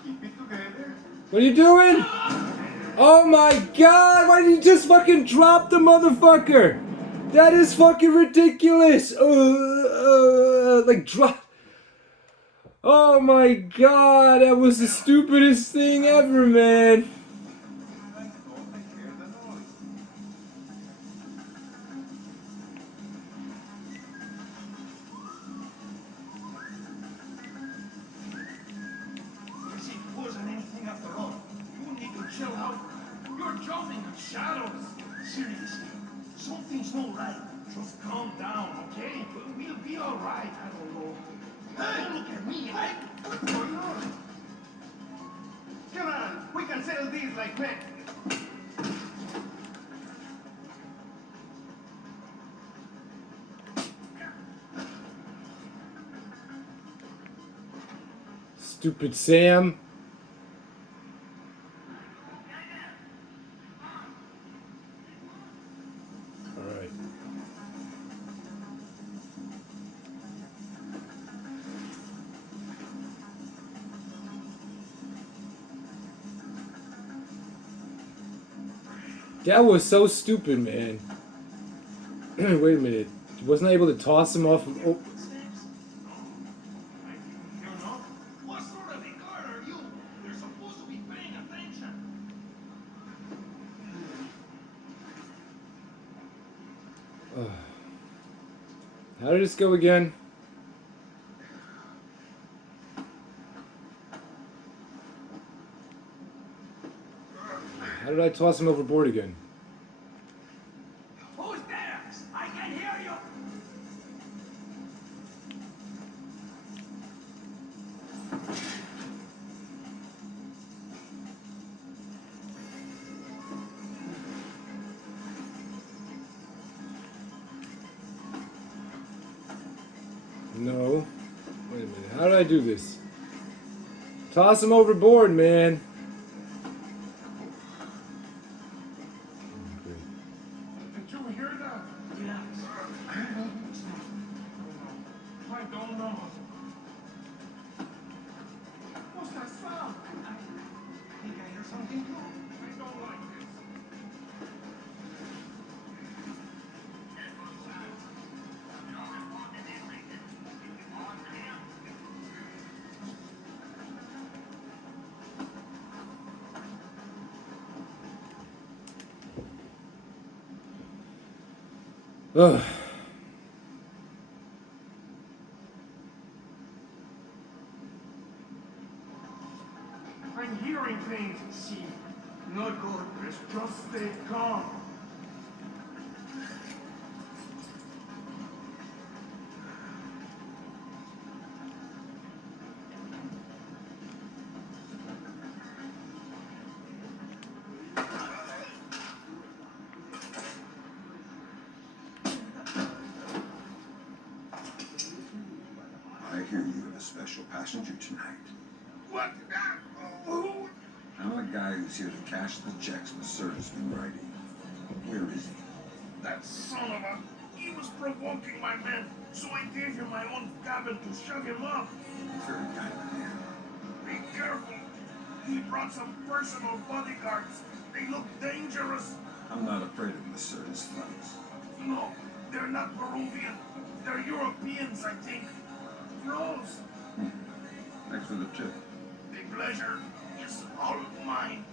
Keep it together. What are you doing? Oh my god, why did you just fucking drop the motherfucker? That is fucking ridiculous. Like drop. Oh my god, that was the stupidest thing ever, man. I thought I heard a noise. As if it wasn't anything after all. You need to chill out. You're jumping at shadows. Seriously, something's not right. Just calm down, okay? We'll be all right. I don't know. Hey, don't look at me. What's going on? Come on, we can settle this like men. Stupid Sam. Alright. That was so stupid, man. Wait a minute. Wasn't I able to toss him off? Oh. Footsteps? No. I didn't hear nothing. What sort of a guard are you? You're supposed to be paying attention. How did this go again? How did I toss him overboard again? Who's there? I can hear you. No. Wait a minute. How did I do this? Toss him overboard, man. Did you hear that? Yes. I don't know. What's that sound? I think I hear something too. I Ugh. I'm hearing things, see. Not good. Just stay calm. I hear you have a special passenger tonight. What? Who? I'm the guy who's here to cash the checks Lacerda's been writing. Where is he? That son of a... He was provoking my men, so I gave him my own cabin to shut him up. Very kind of him. Be careful. He brought some personal bodyguards. They look dangerous. I'm not afraid of Lacerda's thugs. No, they're not Peruvian. They're Europeans, I think. Rose, Thanks for the tip. the pleasure is all mine.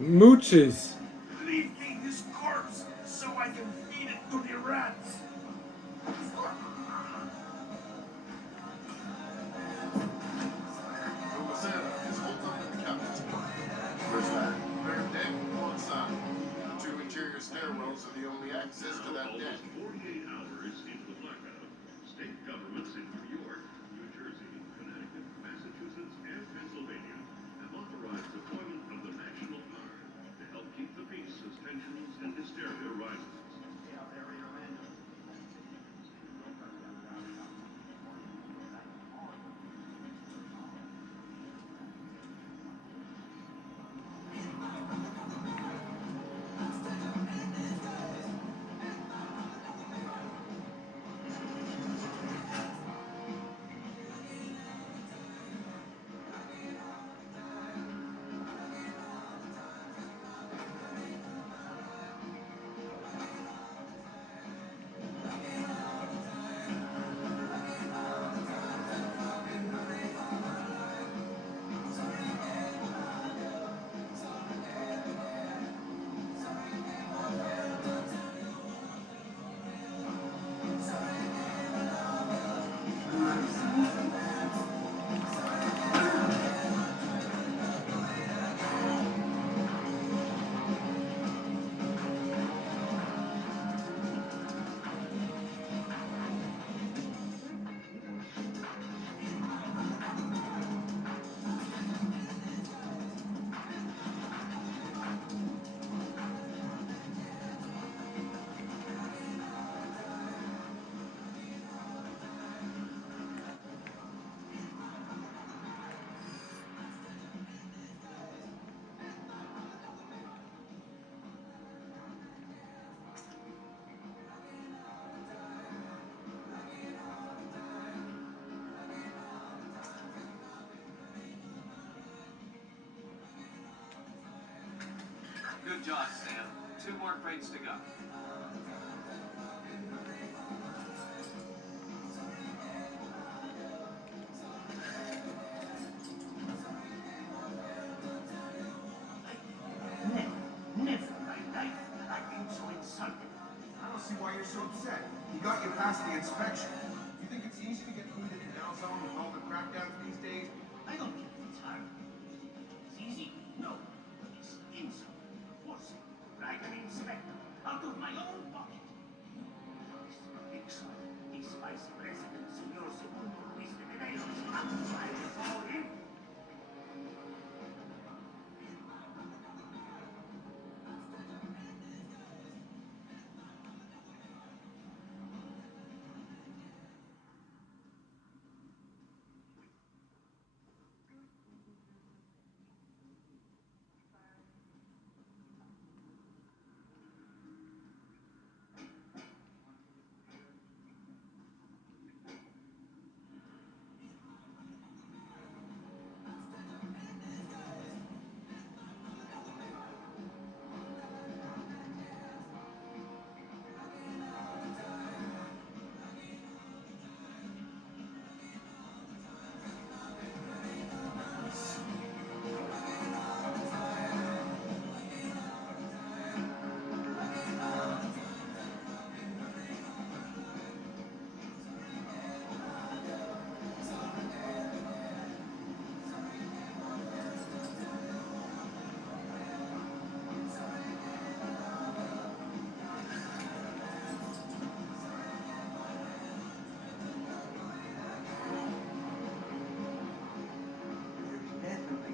Mooches. Leave me his corpse so I can feed it to the rats. So Lacerda is holed up in the captain's quarters. Where's that? Third deck, one side. The two interior stairwells are the only access to that deck. Almost 48 hours into the blackout, state governments in New York, New Jersey, Connecticut, Massachusetts, and Pennsylvania have authorized deployment of the National Guard to help keep the peace as tensions and hysteria rises. Good job, Sam. 2 more crates to go. Never in my life have I been so insulted. I don't see why you're so upset. You got you past the inspection. You think it's easy to get through the canal zone with all the crackdowns these days? I don't think it's hard. It's easy. No. It's insult. Forcing. Like an inspector. Out of my own pocket. Mr. Dixon, this vice president, Senor Segundo Luis de Medeiros. I'm trying to follow him.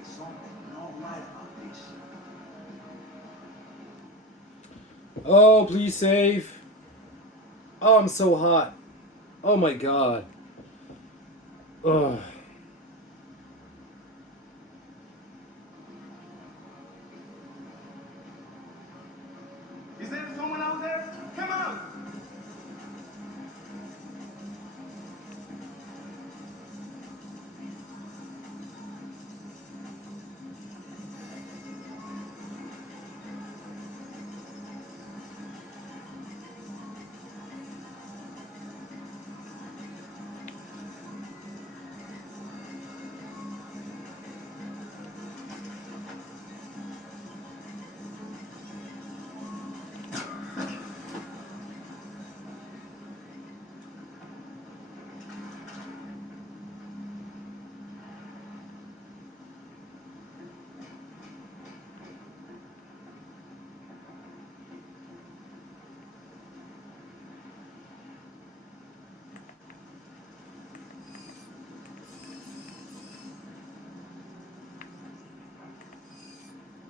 There's something not right about this. Oh, please save. Oh, I'm so hot. Oh my god. Ugh. Is there someone out there? Come out!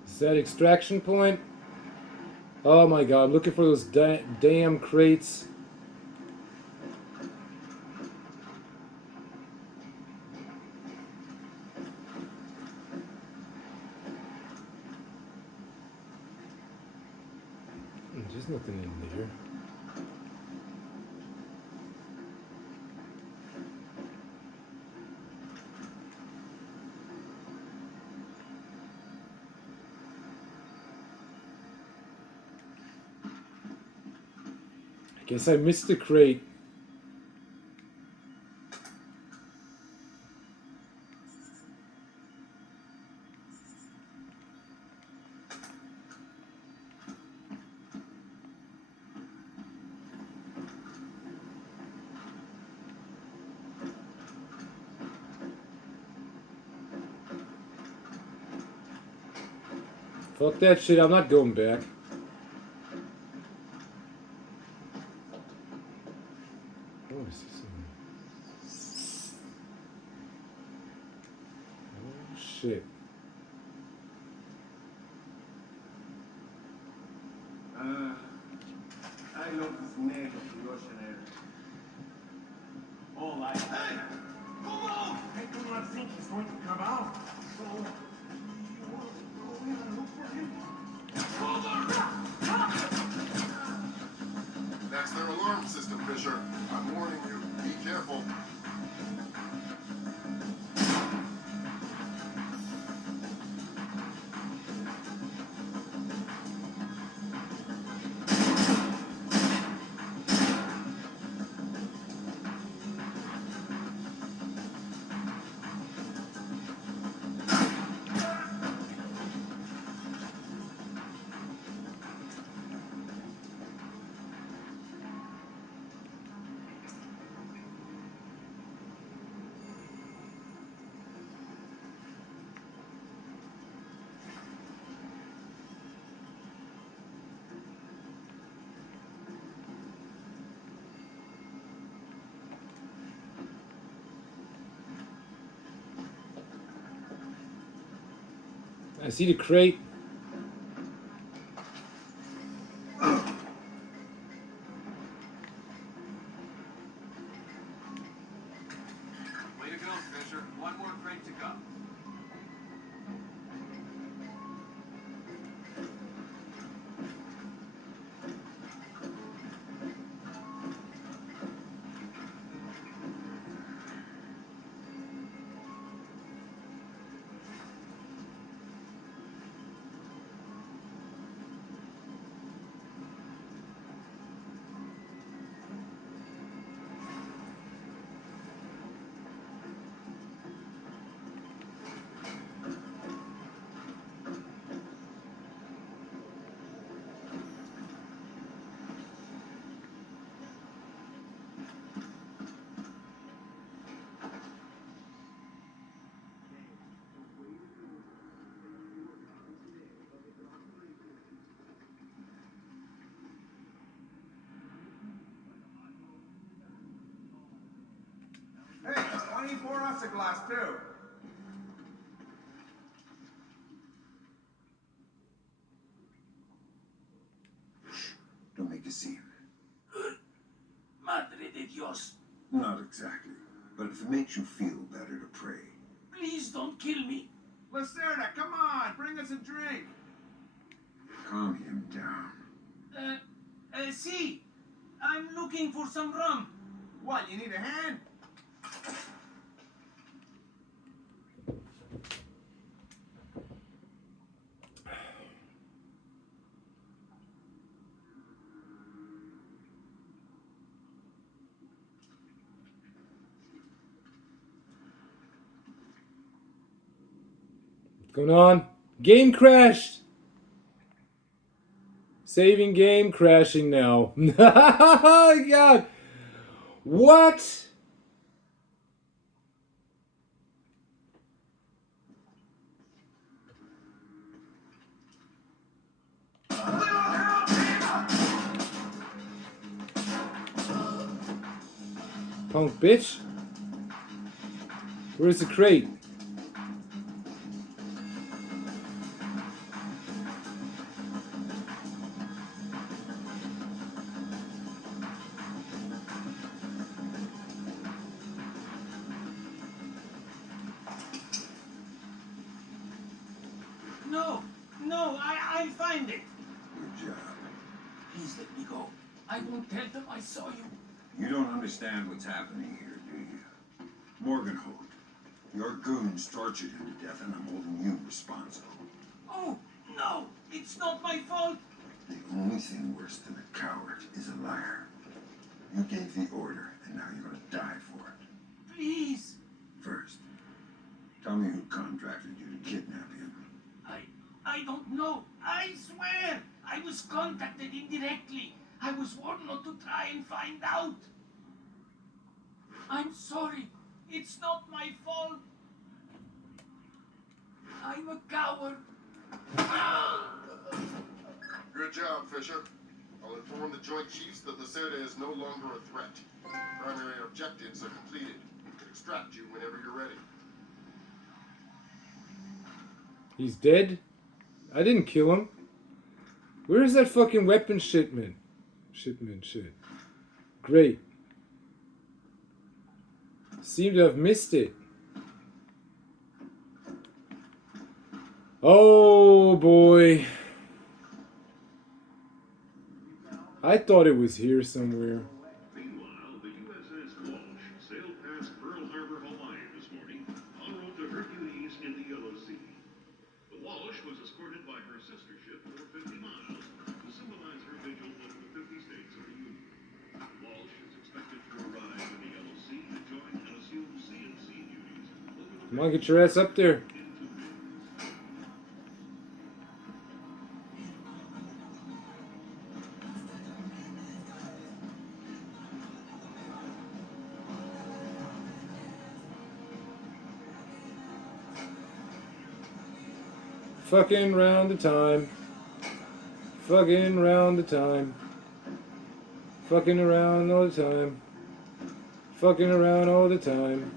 Is that extraction point? Oh my god, I'm looking for those damn crates. There's nothing in there. I guess I missed the crate. Fuck that shit, I'm not going back. Oh, is this in... Oh, shit. I love the smell of the Russian air. All I... Hey! Come on! I do not think he's going to come out. So, you want to go in and look for him? That's their alarm system, Fisher. I'm warning you. Be careful. I see the crate. Way to go, Fisher. One more crate to go. Hey, 24 ounce of glass too. deceive. Madre de Dios. Not exactly. But if it makes you feel better to pray. Please don't kill me. Lacerda, come on, bring us a drink. Calm him down. See, I'm looking for some rum. What, you need a hand? What's going on? Game crashed! Saving game, crashing now. Oh god! What? Punk bitch. Where's the crate? No, I'll find it. Good job. Please let me go. I won't tell them I saw you. You don't understand what's happening here, do you? Morgenhold, your goons tortured him to death and I'm holding you responsible. Oh, no, it's not my fault. The only thing worse than a coward is a liar. You gave the order and now you're gonna die for it. Please. First, tell me who contracted you to kidnap him. I don't know. I swear. I was contacted indirectly. I was warned not to try and find out. I'm sorry. It's not my fault. I'm a coward. Good job, Fisher. I'll inform the Joint Chiefs that Lacerda is no longer a threat. Primary objectives are completed. We can extract you whenever you're ready. He's dead? I didn't kill him. Where's that fucking weapon shipment? Shit. Great. Seem to have missed it. Oh boy. I thought it was here somewhere. Meanwhile, the USS Walsh sailed past Pearl Harbor, Hawaii this morning, en route to Hercules in the Yellow Sea. The Walsh was escorted by her sister ship for 50 miles to symbolize her vigil over the 50 states of the Union. The Walsh is expected to arrive in the Yellow Sea to join and assume CNC duties over the Come on, get your ass up there. Fucking round the time. Fucking round the time. Fucking around all the time. Fucking around all the time.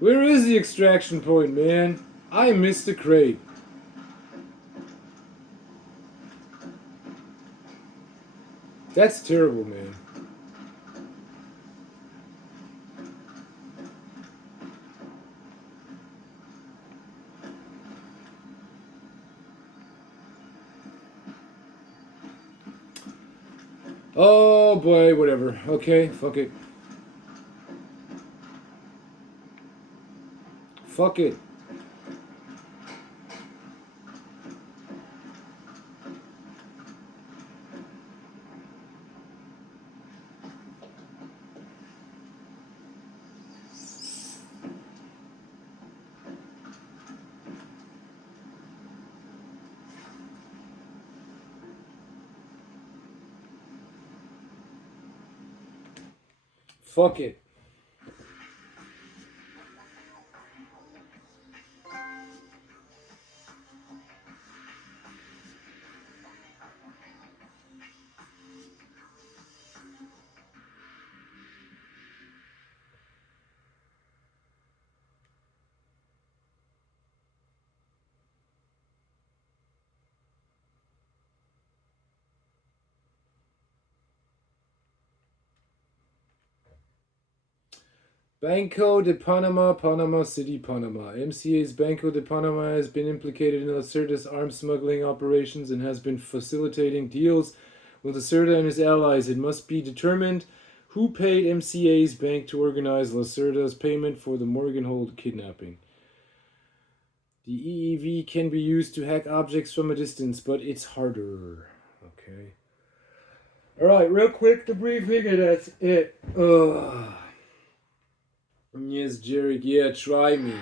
Where is the extraction point, man? I missed the crate. That's terrible, man. Oh boy, whatever. Okay, fuck it. Fuck it. Fuck it. Banco de Panama, Panama City, Panama. MCA's Banco de Panama has been implicated in Lacerda's arms smuggling operations and has been facilitating deals with Lacerda and his allies. It must be determined who paid MCA's bank to organize Lacerda's payment for the Morganhold kidnapping. The EEV can be used to hack objects from a distance, but it's harder. Okay. Alright, real quick, the briefing, and that's it. Ugh. Yes, Jarek, yeah, try me.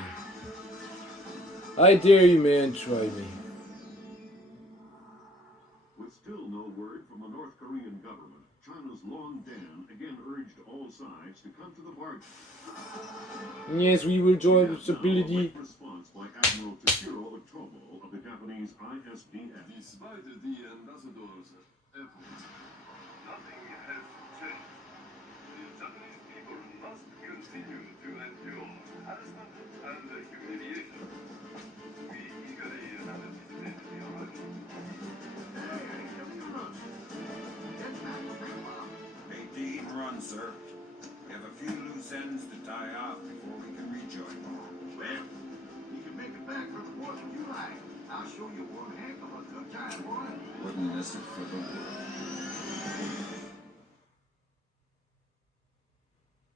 I dare you, man, try me. With still no word from the North Korean government, China's Long Dan again urged all sides to come to the party. Yes, we will join Now, stability. a response by Admiral Toshiro Otomo of the Japanese ISBF. Despite the ambassador's efforts, nothing has changed. The Japanese people must continue to endure harassment and humiliation. We eagerly anticipate the arrival. Hate to eat and run, sir. We have a few loose ends to tie off before we can rejoin. Well, you can make it back for the 4th of July. I'll show you one heck of a good time, boy. Wouldn't miss it for the world.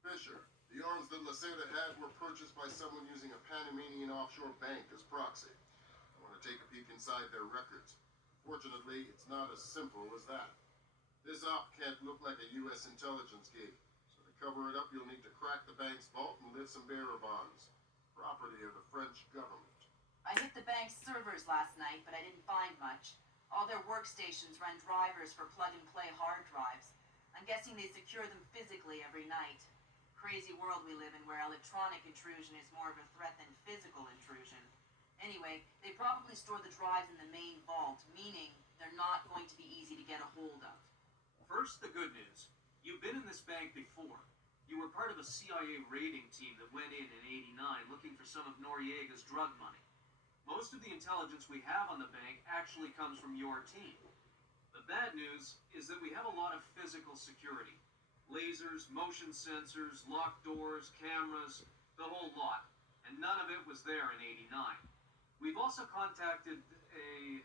Fisher, the arms that Lacerda had were purchased by someone using a Panamanian offshore bank as proxy. I want to take a peek inside their records. Fortunately, it's not as simple as that. This op can't look like a U.S. intelligence gig, so to cover it up, you'll need to crack the bank's vault and lift some bearer bonds. Property of the French government. I hit the bank's servers last night, but I didn't find much. All their workstations run drivers for plug-and-play hard drives. I'm guessing they secure them physically every night. Crazy world we live in where electronic intrusion is more of a threat than physical intrusion. Anyway, they probably store the drives in the main vault, meaning they're not going to be easy to get a hold of. First, the good news. You've been in this bank before. You were part of a CIA raiding team that went in 89 looking for some of Noriega's drug money. Most of the intelligence we have on the bank actually comes from your team. The bad news is that we have a lot of physical security. Lasers, motion sensors, locked doors, cameras, the whole lot. And none of it was there in 89. We've also contacted a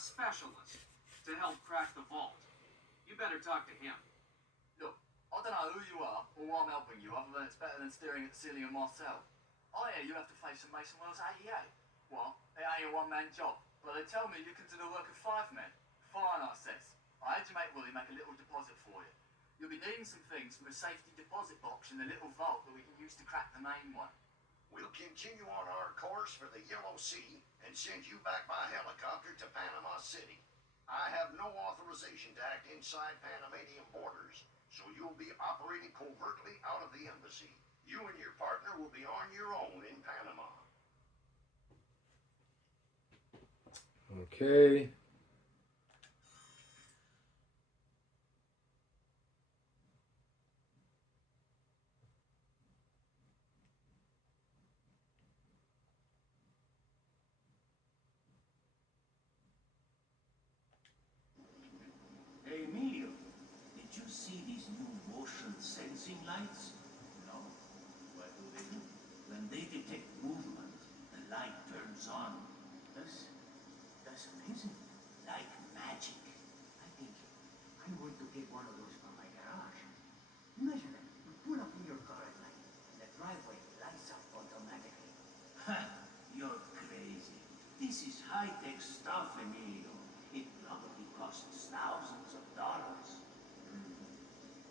specialist to help crack the vault. You better talk to him. Look, I don't know who you are or why I'm helping you, other than it's better than staring at the ceiling of my cell. I hear you have to face some Mason Wells 88. Well, it ain't a one-man job, but they tell me you can do the work of 5 men. Fine, I says. I had to make Willie make a little deposit for you. You'll be needing some things from a safety deposit box in the little vault that we can use to crack the main one. We'll continue on our course for the Yellow Sea and send you back by helicopter to Panama City. I have no authorization to act inside Panamanian borders, so you'll be operating covertly out of the embassy. You and your partner will be on your own in Panama. Okay. Emilio, did you see these new motion sensing lights? No. What do they do? When they detect movement, the light turns on. That's amazing. Like magic. I think I'm going to get one of those from my garage. Imagine it. You pull up in your car at night, and the driveway lights up automatically. Ha! You're crazy. This is high-tech stuff, Emilio. It probably costs thousands of dollars.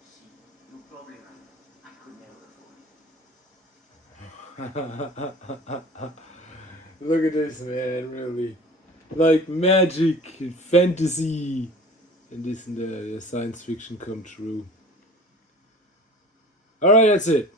See, you're probably right. I could never afford it. Look at this, man, really. Like magic and fantasy. And this and that, yeah, science fiction come true. Alright, that's it.